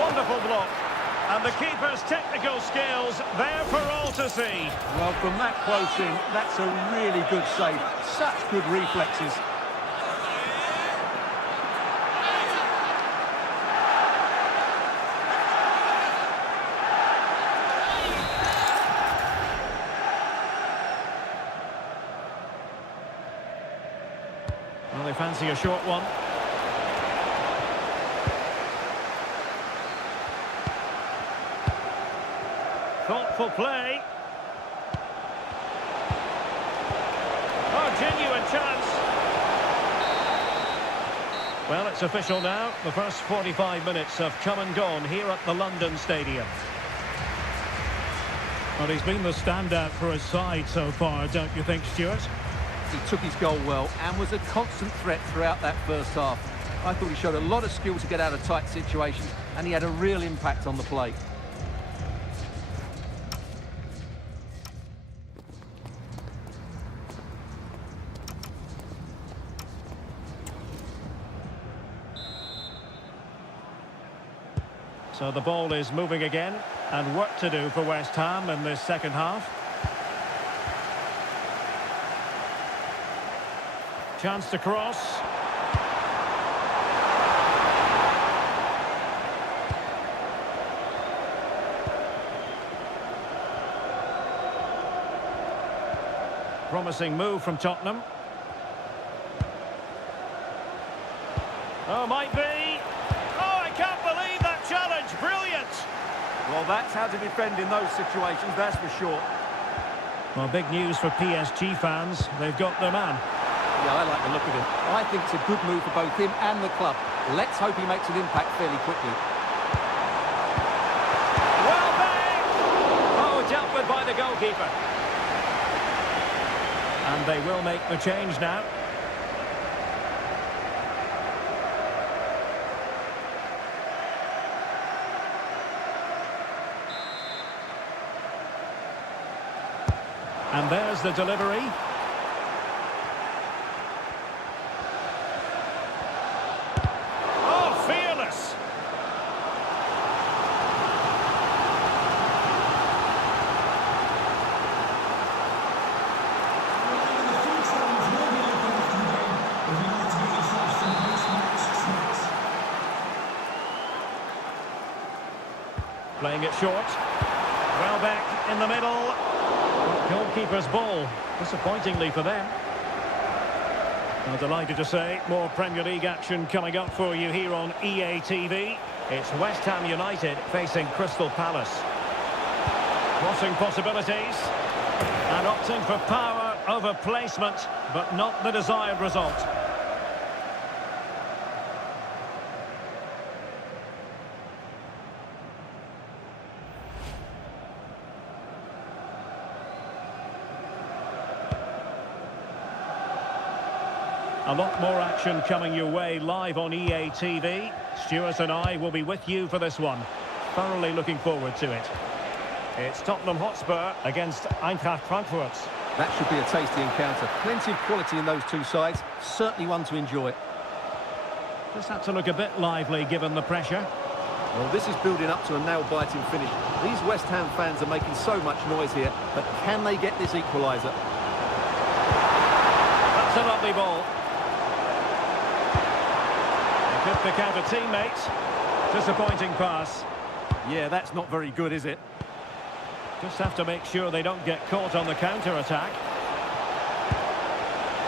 Wonderful block. And the keeper's technical skills there for all to see. Well, from that close in, that's a really good save. Such good reflexes. Well, they fancy a short one. Thoughtful play. Oh, genuine chance. Well, it's official now. The first 45 minutes have come and gone here at the London Stadium. Well, he's been the standout for his side so far, don't you think, Stuart? He took his goal well and was a constant threat throughout that first half. I thought he showed a lot of skill to get out of tight situations, and he had a real impact on the play. So the ball is moving again, and work to do for West Ham in this second half. Chance to cross. Promising move from Tottenham. Oh, might be. Oh, I can't believe that challenge. Brilliant. Well, that's how to defend in those situations, that's for sure. Well, big news for PSG fans. They've got their man. Yeah, I like the look of him. I think it's a good move for both him and the club. Let's hope he makes an impact fairly quickly. Well back! Oh, dealt with by the goalkeeper. And they will make the change now. And there's the delivery. Oh, fearless! Playing it short. Well back in the middle. Goalkeeper's ball, disappointingly for them. I'm delighted to say, more Premier League action coming up for you here on EA TV. It's West Ham United facing Crystal Palace. Crossing possibilities. And opting for power over placement, but not the desired result. A lot more action coming your way live on EA TV. Stuart and I will be with you for this one. Thoroughly looking forward to it. It's Tottenham Hotspur against Eintracht Frankfurt. That should be a tasty encounter. Plenty of quality in those two sides. Certainly one to enjoy. Just had to look a bit lively given the pressure. Well, this is building up to a nail-biting finish. These West Ham fans are making so much noise here, but can they get this equaliser? That's a lovely ball. Could pick out a teammate. Disappointing pass. Yeah, that's not very good, is it? Just have to make sure they don't get caught on the counter-attack.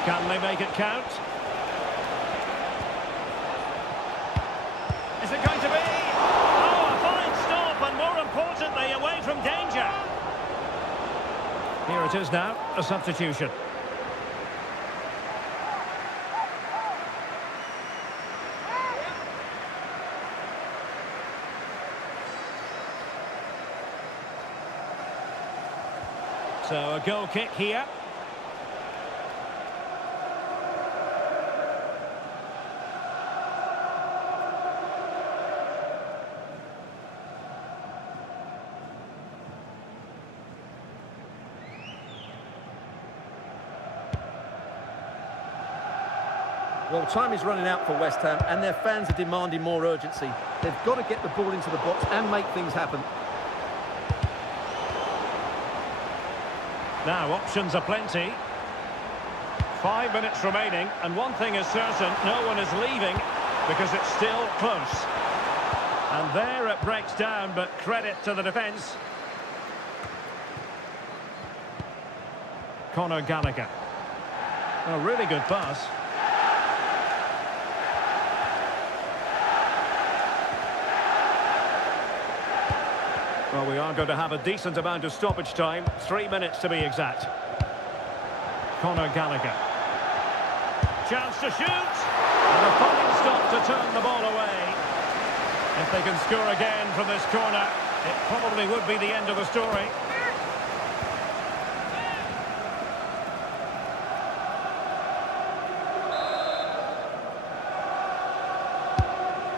Can they make it count? Is it going to be? Oh, a fine stop, and more importantly, away from danger. Here it is now, a substitution. So a goal kick here. Well, time is running out for West Ham, and their fans are demanding more urgency. They've got to get the ball into the box and make things happen. Now, options are plenty. 5 minutes remaining, and one thing is certain, no one is leaving because it's still close. And there it breaks down, but credit to the defence. Conor Gallagher. A really good pass. Well, we are going to have a decent amount of stoppage time. 3 minutes to be exact. Conor Gallagher. Chance to shoot. And a fine stop to turn the ball away. If they can score again from this corner, it probably would be the end of the story.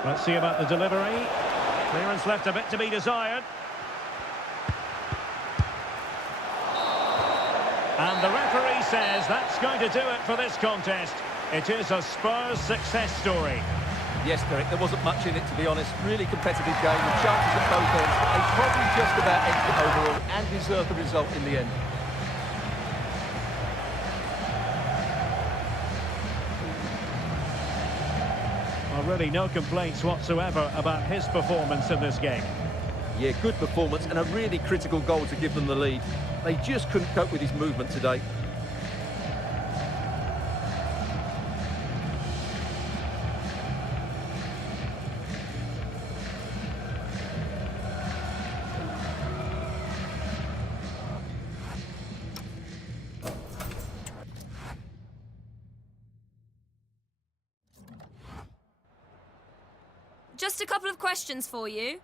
Let's see about the delivery. Clearance left a bit to be desired. And the referee says that's going to do it for this contest. It is a Spurs success story. Yes, Derek, there wasn't much in it, to be honest. Really competitive game with chances at both ends. They probably just about edged it overall and deserved the result in the end. Well, really no complaints whatsoever about his performance in this game. Yeah, good performance and a really critical goal to give them the lead. They just couldn't cope with his movement today. Just a couple of questions for you.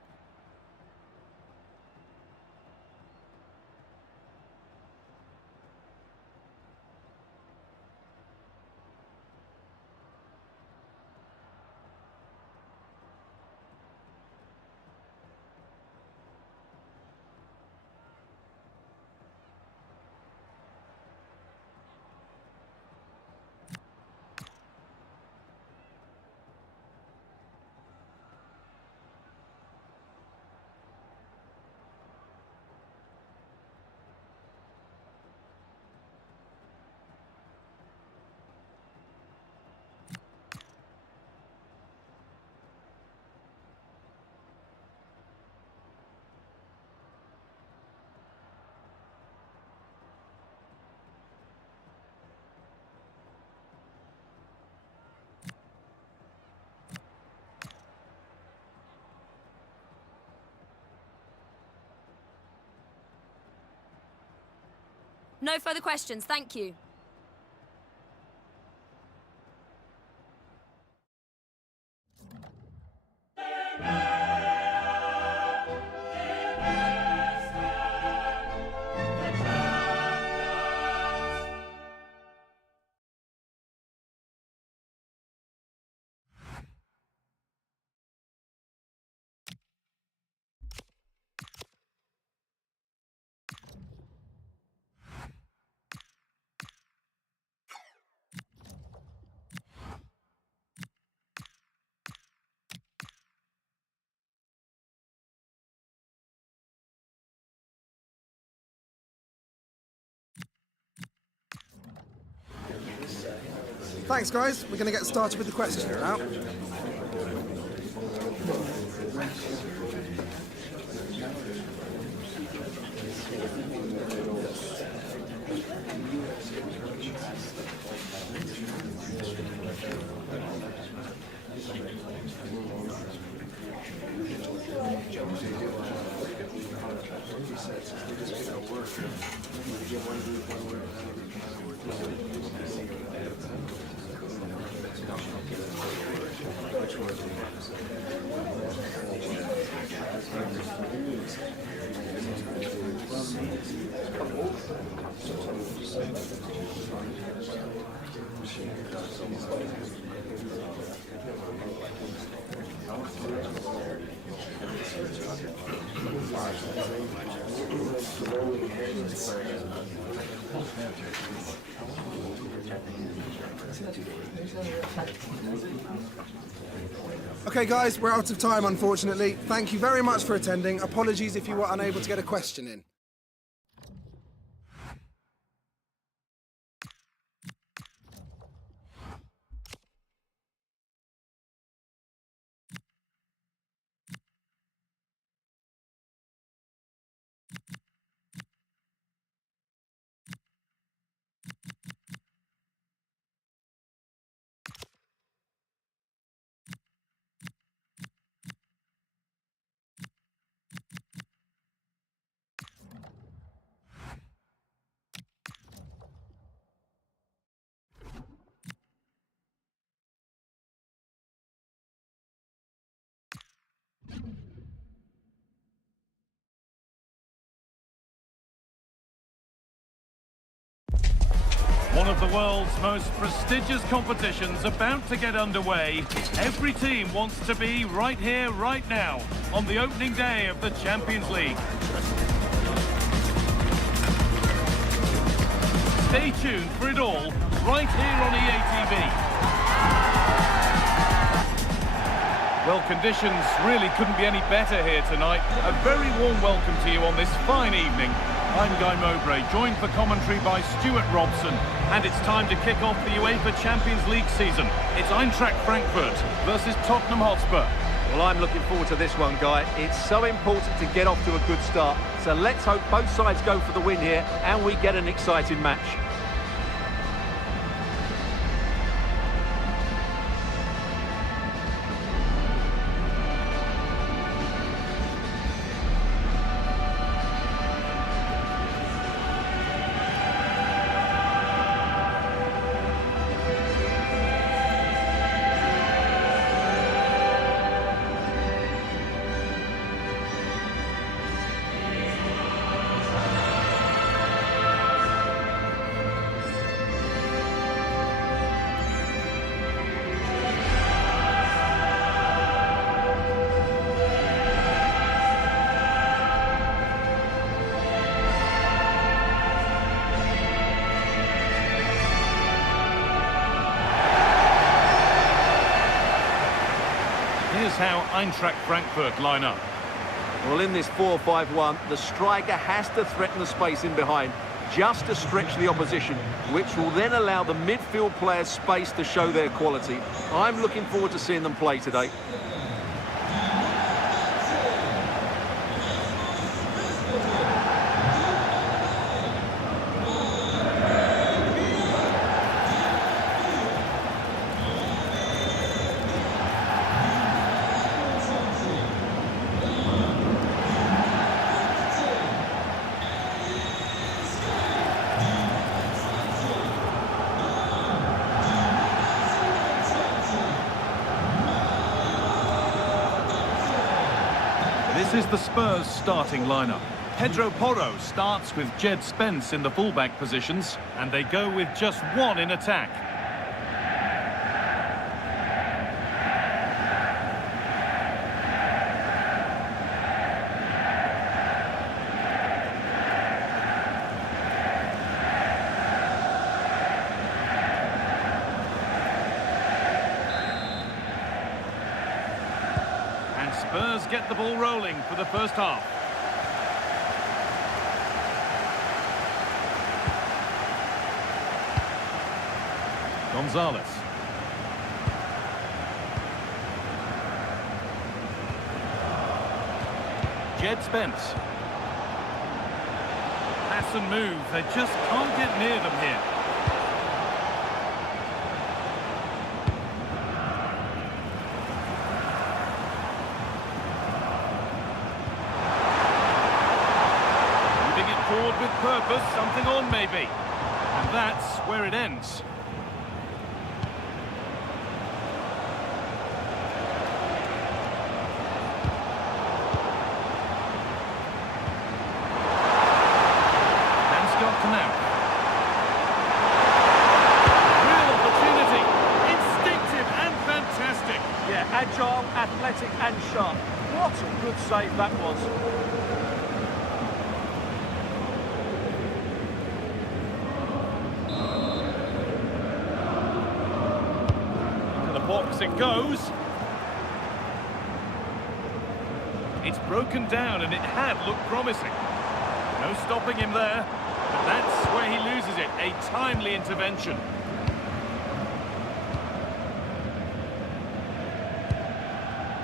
No further questions, thank you. Thanks, guys. We're going to get started with the questions now. Okay, guys, we're out of time, unfortunately. Thank you very much for attending. Apologies if you were unable to get a question in. One of the world's most prestigious competitions about to get underway. Every team wants to be right here, right now, on the opening day of the Champions League. Stay tuned for it all, right here on EA TV. Well, conditions really couldn't be any better here tonight. A very warm welcome to you on this fine evening. I'm Guy Mowbray, joined for commentary by Stuart Robson. And it's time to kick off the UEFA Champions League season. It's Eintracht Frankfurt versus Tottenham Hotspur. Well, I'm looking forward to this one, Guy. It's so important to get off to a good start. So let's hope both sides go for the win here and we get an exciting match. Here's how Eintracht Frankfurt line up. Well, in this 4-5-1, the striker has to threaten the space in behind, just to stretch the opposition, which will then allow the midfield players space to show their quality. I'm looking forward to seeing them play today. This is the Spurs starting lineup. Pedro Porro starts with Jed Spence in the fullback positions, and they go with just one in attack. Spurs get the ball rolling for the first half. Gonzalez. Jed Spence. Pass and move. They just can't get near them here. forward with purpose, something on maybe. And that's where it ends. Come out. Real opportunity. Instinctive and fantastic. Yeah, agile, athletic and sharp. What a good save that was. To the box it goes. It's broken down and it had looked promising. No stopping him there. But that's where he loses it, a timely intervention.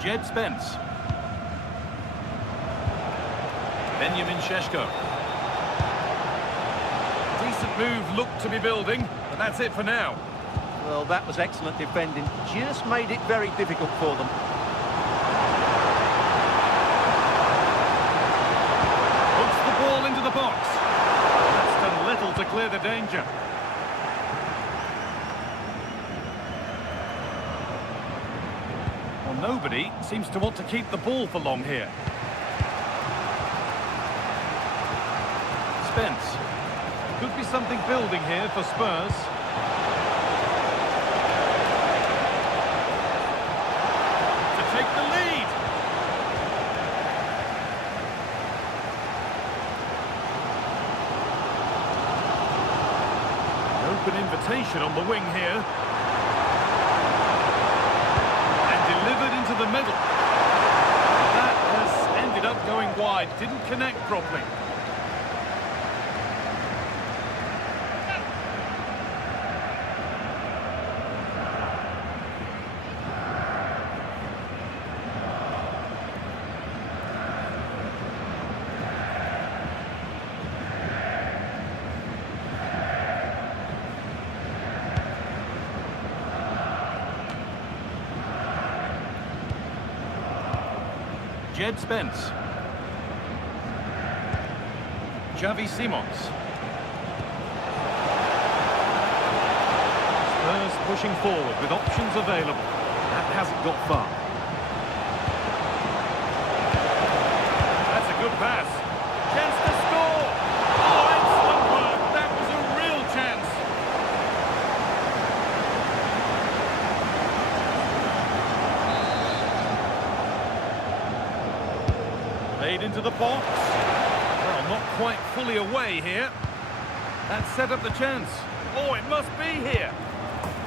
Jed Spence. Benjamin Šeško. Decent move looked to be building, but that's it for now. Well, that was excellent defending. Just made it very difficult for them. Puts the ball into the box. Little to clear the danger. Well, nobody seems to want to keep the ball for long here. Spence. Could be something building here for Spurs. To take the lead. Open invitation on the wing here. And delivered into the middle. That has ended up going wide. Didn't connect properly. Jed Spence. Xavi Simons. Spurs pushing forward with options available. That hasn't got far. That's a good pass. Chance to score! Oh, excellent work! That was a real chance. Played into the box. Well, not quite fully away here. That set up the chance. Oh, it must be here.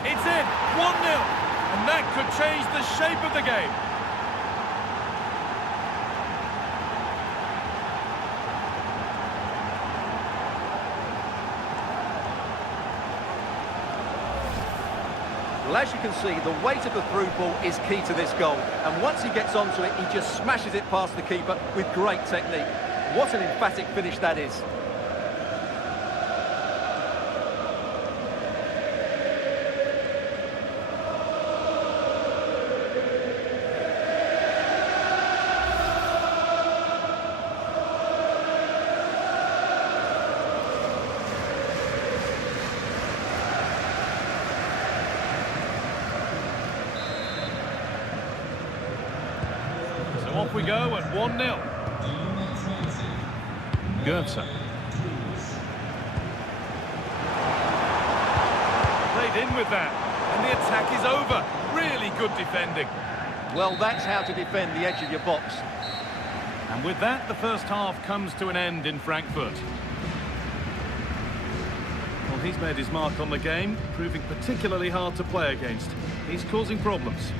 It's in. 1-0. And that could change the shape of the game. Well, as you can see, the weight of the through ball is key to this goal. And once he gets onto it, he just smashes it past the keeper with great technique. What an emphatic finish that is. Off we go at 1-0. Goetze. Played in with that. And the attack is over. Really good defending. Well, that's how to defend the edge of your box. And with that, the first half comes to an end in Frankfurt. Well, he's made his mark on the game, proving particularly hard to play against. He's causing problems.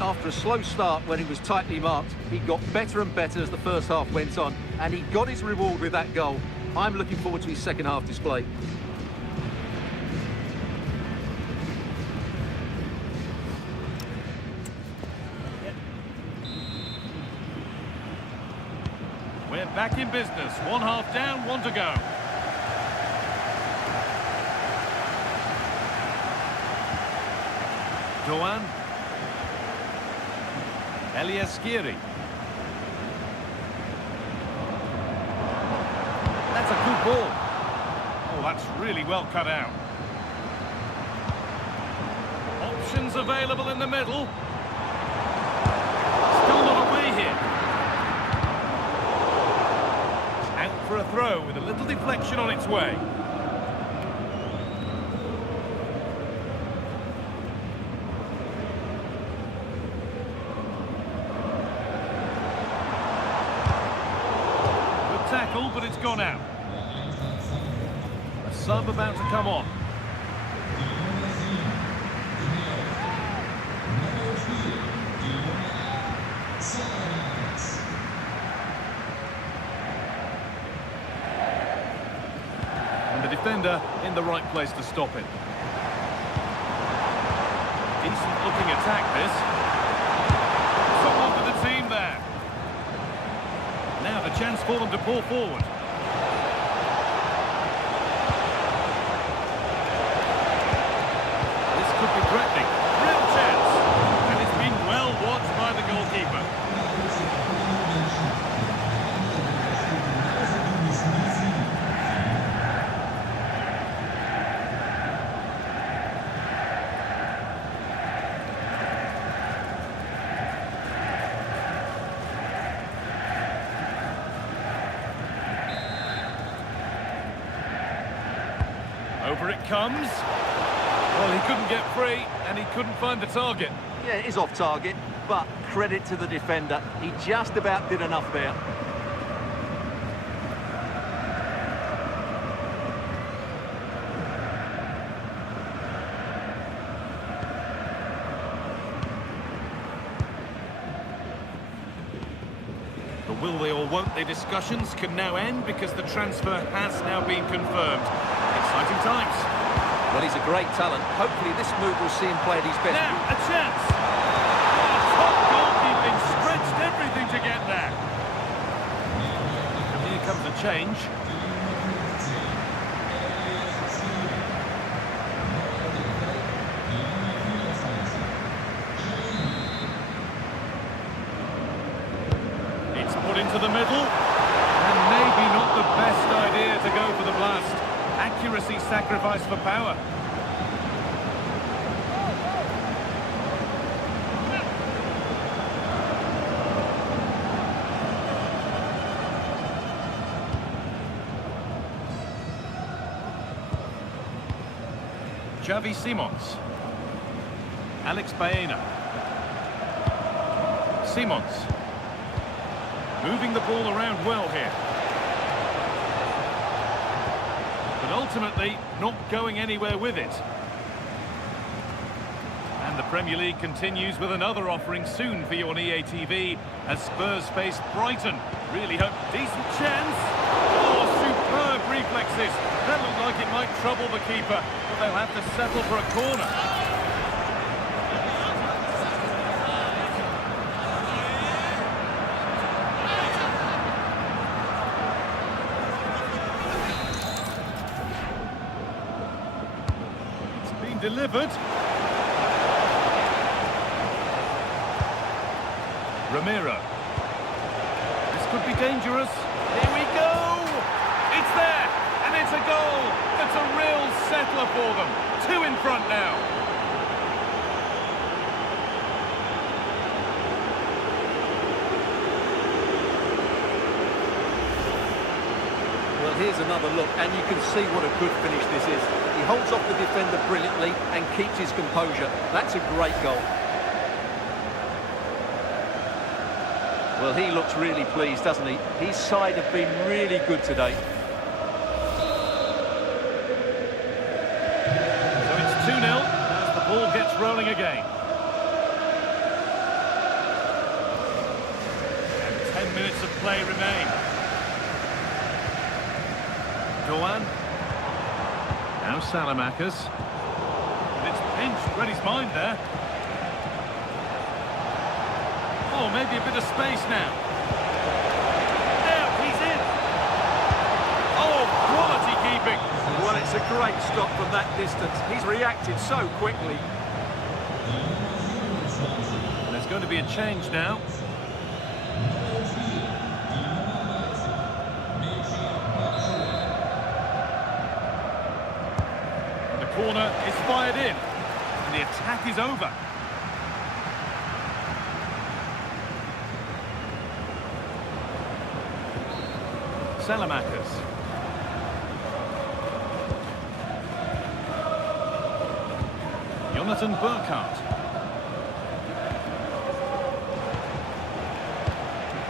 After a slow start when he was tightly marked, he got better and better as the first half went on, and he got his reward with that goal. I'm looking forward to his second half display. We're back in business. One half down, one to go. Doan. Elias Skiri. That's a good ball. Oh, that's really well cut out. Options available in the middle. Still not away here. Out for a throw with a little deflection on its way. Good tackle, but it's gone out. A sub about to come on. Defender in the right place to stop it. Decent looking attack this. Someone for the team there. Now the chance for them to pull forward. This could be threatening. Real chance. And it's been well watched by the goalkeeper. Over it comes. Well, he couldn't get free, and he couldn't find the target. Yeah, it is off target, but credit to the defender. He just about did enough there. The will they or won't they discussions can now end because the transfer has now been confirmed. Exciting times. Well, he's a great talent. Hopefully this move will see him play at his best. Now, a chance! Oh, top goalkeeping, stretched everything to get there. And here comes a change. It's put into the middle. And maybe not the best idea to go for the blast. Accuracy sacrificed for power. Xavi Simons. Alex Baena. Simons. Moving the ball around well here. But ultimately, not going anywhere with it. And the Premier League continues with another offering soon for you on EA TV as Spurs face Brighton. Really hope decent chance. Oh, superb reflexes. That looked like it might trouble the keeper, but they'll have to settle for a corner. Delivered. Ramiro. This could be dangerous. Here we go. It's there, and it's a goal. That's a real settler for them. 2 in front now. Well, here's another look, and you can see what a good finish this is. He holds off the defender brilliantly and keeps his composure. That's a great goal. Well, he looks really pleased, doesn't he? His side have been really good today. So it's 2-0 as the ball gets rolling again. And 10 minutes of play remain. Doan. Now Salamakers. And it's pinched, read his mind there. Oh, maybe a bit of space now. Now he's in. Oh, quality keeping. Well, it's a great stop from that distance. He's reacted so quickly. And there's going to be a change now. corner is fired in. And the attack is over. Salamakers. Jonathan Burkhardt.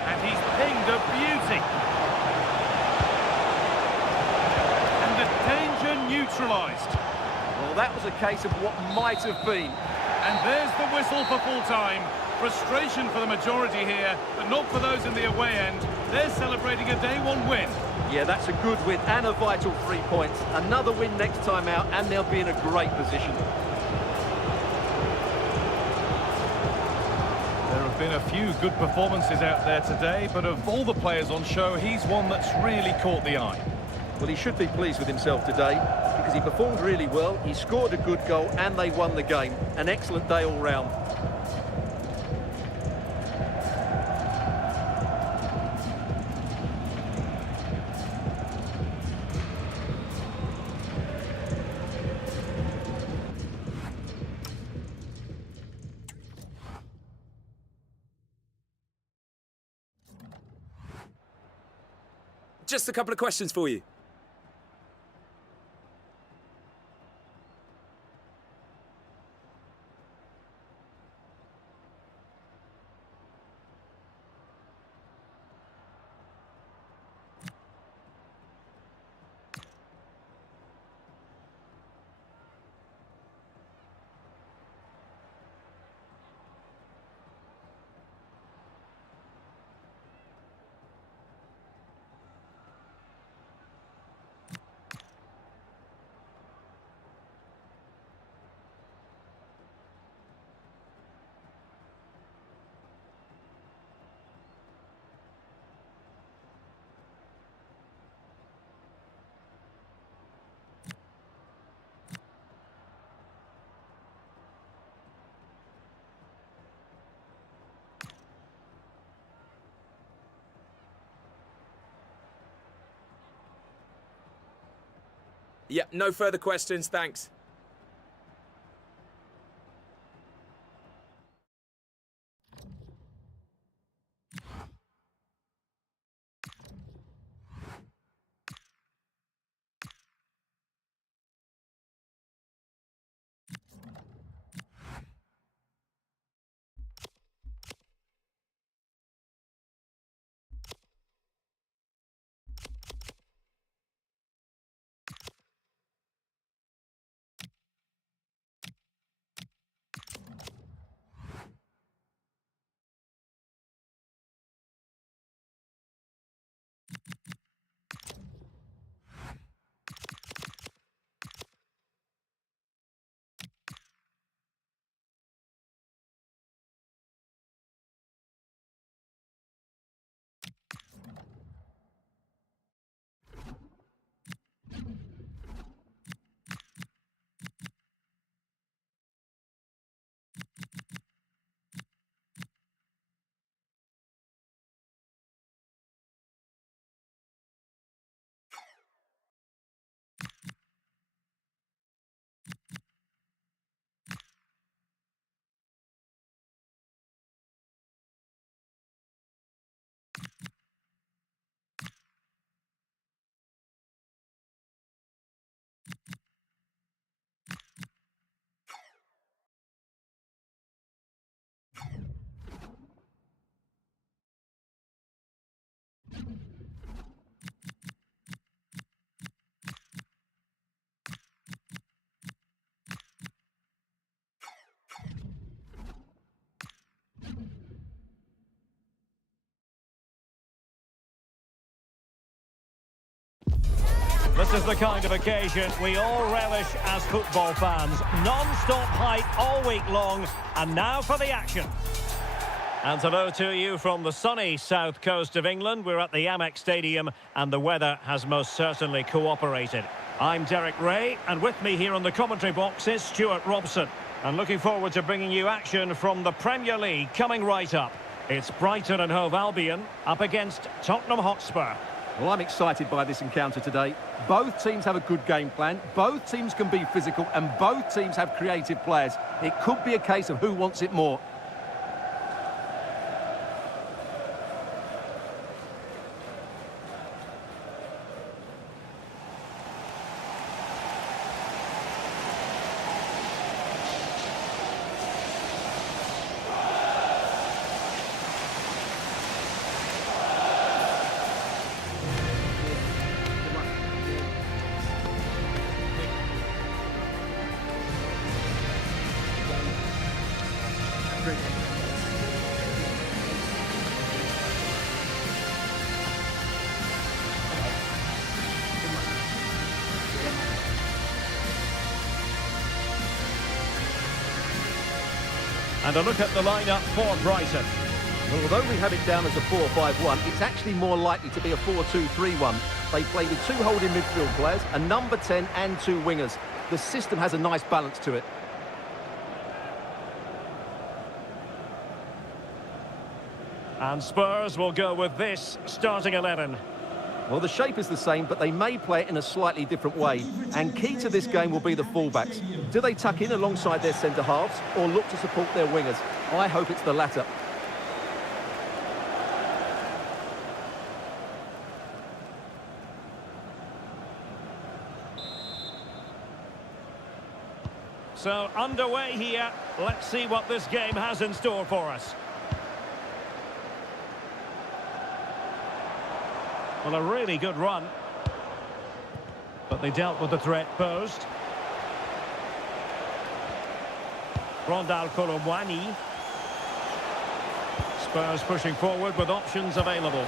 And he's pinged a beauty. And the danger neutralised. Well, that was a case of what might have been. And there's the whistle for full-time. Frustration for the majority here, but not for those in the away end. They're celebrating a day-one win. Yeah, that's a good win and a vital 3 points. Another win next time out, and they'll be in a great position. There have been a few good performances out there today, but of all the players on show, he's one that's really caught the eye. Well, he should be pleased with himself today because he performed really well, he scored a good goal, and they won the game. An excellent day all round. Just a couple of questions for you. Yeah, no further questions, thanks. This is the kind of occasion we all relish as football fans. Non-stop hype all week long, and now for the action. And hello to you from the sunny south coast of England. We're at the Amex Stadium, and the weather has most certainly cooperated. I'm Derek Ray, and with me here on the commentary box is Stuart Robson. And looking forward to bringing you action from the Premier League coming right up. It's Brighton and Hove Albion up against Tottenham Hotspur. Well, I'm excited by this encounter today. Both teams have a good game plan, both teams can be physical, and both teams have creative players. It could be a case of who wants it more. And a look at the lineup for Brighton. Well, although we have it down as a 4-5-1, it's actually more likely to be a 4-2-3-1. They play with two holding midfield players, a number 10 and two wingers. The system has a nice balance to it. And Spurs will go with this starting 11. Well, the shape is the same, but they may play it in a slightly different way. And key to this game will be the fullbacks. Do they tuck in alongside their centre-halves or look to support their wingers? I hope it's the latter. So, underway here. Let's see what this game has in store for us. Well, a really good run. But they dealt with the threat posed. Rondal Colomwani. Spurs pushing forward with options available.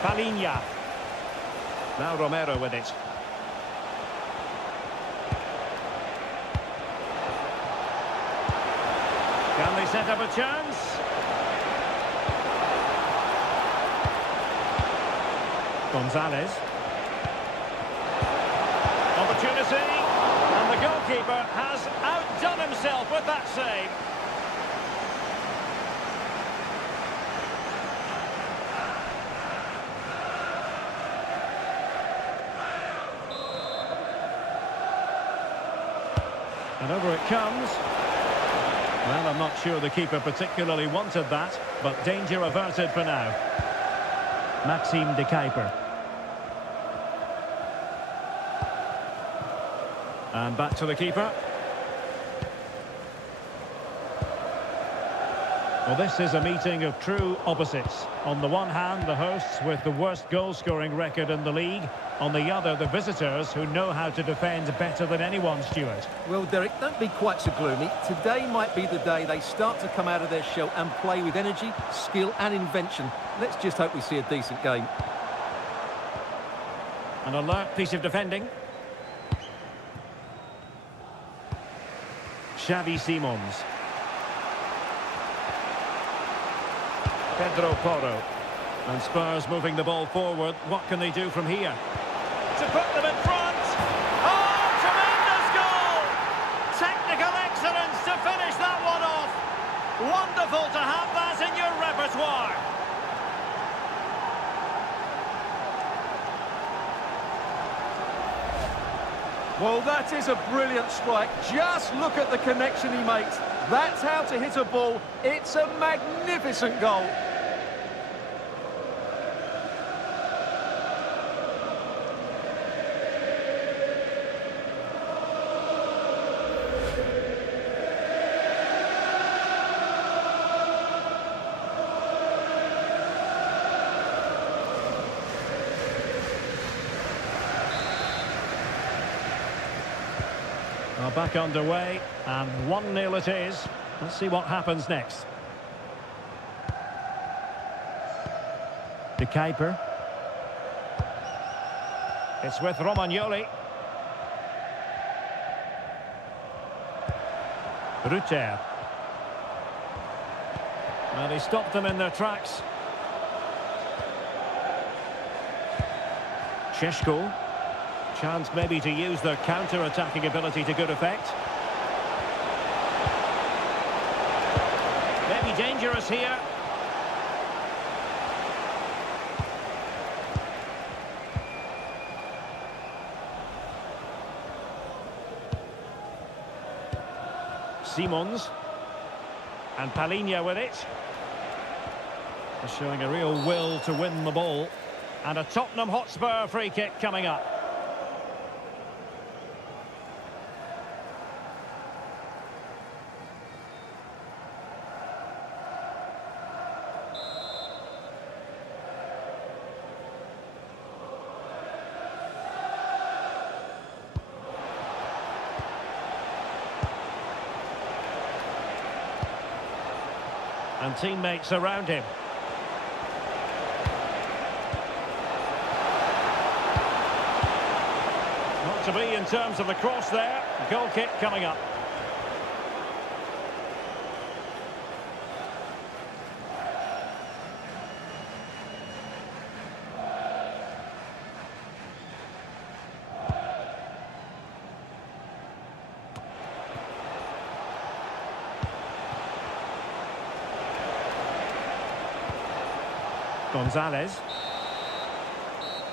Palinha. Now Romero with it. Can they set up a chance? Gonzalez. Opportunity. And the goalkeeper has outdone himself with that save. And over it comes. Well, I'm not sure the keeper particularly wanted that, but danger averted for now. Maxime de Kuiper. And back to the keeper. Well, this is a meeting of true opposites. On the one hand, the hosts with the worst goal-scoring record in the league. On the other, the visitors who know how to defend better than anyone, Stuart. Well, Derek, don't be quite so gloomy. Today might be the day they start to come out of their shell and play with energy, skill and invention. Let's just hope we see a decent game. An alert piece of defending. Xavi Simons. Pedro Porro. And Spurs moving the ball forward. What can they do from here? To put them in front. Oh, tremendous goal! Technical excellence to finish that one off. Wonderful to have that in your repertoire. Well, that is a brilliant strike. Just look at the connection he makes. That's how to hit a ball. It's a magnificent goal. Well, back underway, and 1-0 it is. Let's see what happens next. De Kuiper. It's with Romagnoli. Rutter. Well, he stopped them in their tracks. Šeško. Chance maybe to use their counter-attacking ability to good effect. Maybe dangerous here. Simons. And Palinha with it. They're showing a real will to win the ball. And a Tottenham Hotspur free kick coming up. And teammates around him. Not to be in terms of the cross there. Goal kick coming up. Gonzalez.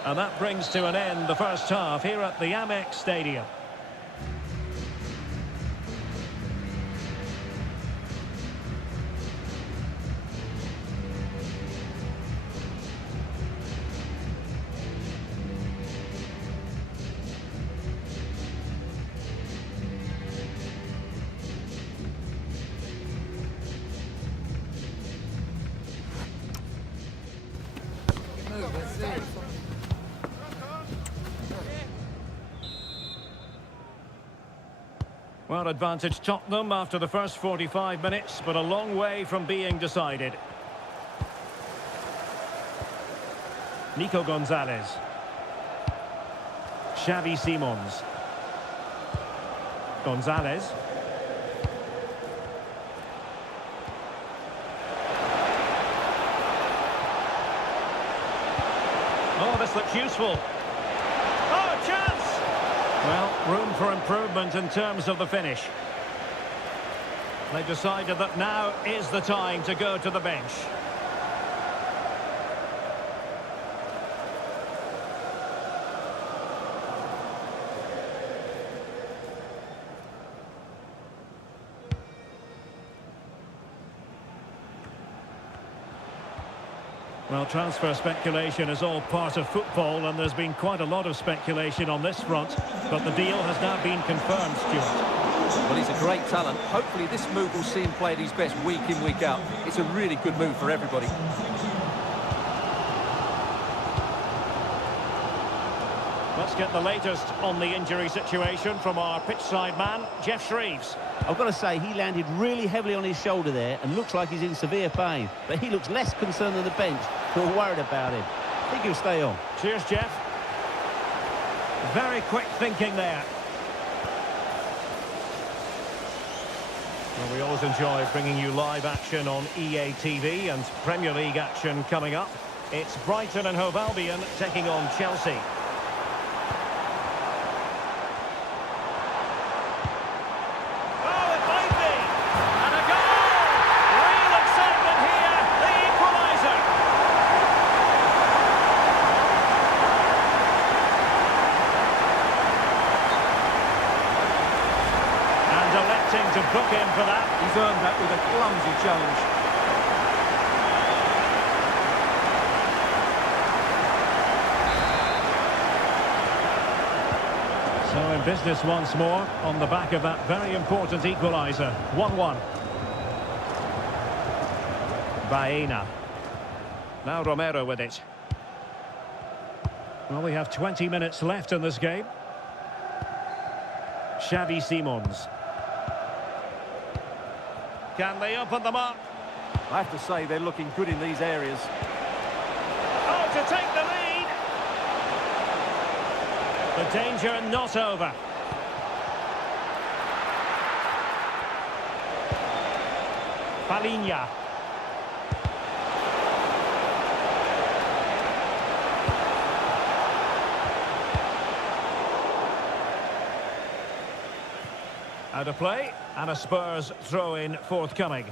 And that brings to an end the first half here at the Amex Stadium. Well, advantage Tottenham after the first 45 minutes, but a long way from being decided. Nico Gonzalez. Xavi Simons. Gonzalez. Oh, this looks useful. Oh, chance! Well, room for improvement in terms of the finish. They decided that now is the time to go to the bench. Well, transfer speculation is all part of football, and there's been quite a lot of speculation on this front, but the deal has now been confirmed, Stuart. Well, he's a great talent. Hopefully this move will see him play at his best week in, week out. It's a really good move for everybody. Let's get the latest on the injury situation from our pitchside man, Jeff Shreves. I've got to say, he landed really heavily on his shoulder there and looks like he's in severe pain. But he looks less concerned than the bench, who are worried about him. I think he'll stay on. Cheers, Jeff. Very quick thinking there. Well, we always enjoy bringing you live action on EA TV and Premier League action coming up. It's Brighton and Hove Albion taking on Chelsea. To book in for that. He's earned that with a clumsy challenge. So in business once more on the back of that very important equaliser. 1-1. Baena. Now Romero with it. Well, we have 20 minutes left in this game. Xavi Simons. Can they open them up? I have to say they're looking good in these areas. Oh, to take the lead! The danger not over. Palinha. Out of play, and a Spurs throw-in forthcoming.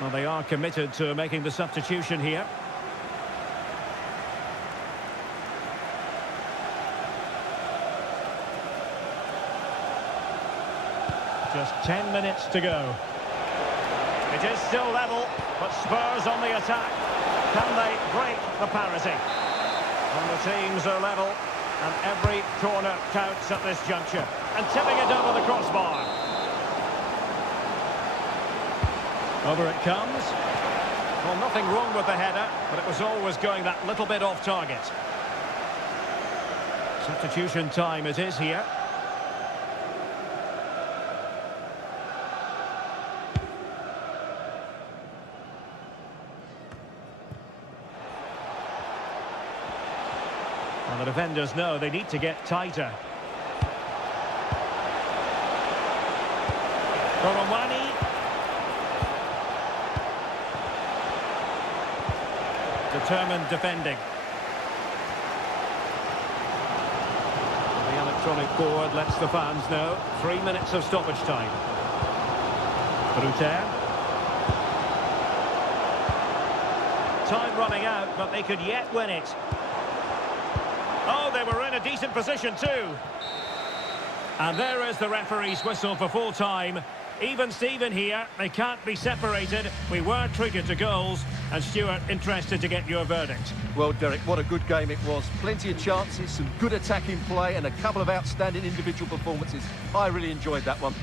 Well, they are committed to making the substitution here. Just 10 minutes to go. It is still level, but Spurs on the attack. Can they break the parity? And the teams are level, and every corner counts at this juncture. And tipping it over the crossbar. Over it comes. Well, nothing wrong with the header, but it was always going that little bit off target. Substitution time it is here. Well, the defenders know they need to get tighter. Goromwani. Determined defending. The electronic board lets the fans know. 3 minutes of stoppage time. Ruter. Time running out, but they could yet win it. Oh, they were in a decent position too. And there is the referee's whistle for full time. Even Steven here, they can't be separated. We were treated to goals. And Stuart, interested to get your verdict. Well, Derek, what a good game it was. Plenty of chances, some good attacking play and a couple of outstanding individual performances. I really enjoyed that one.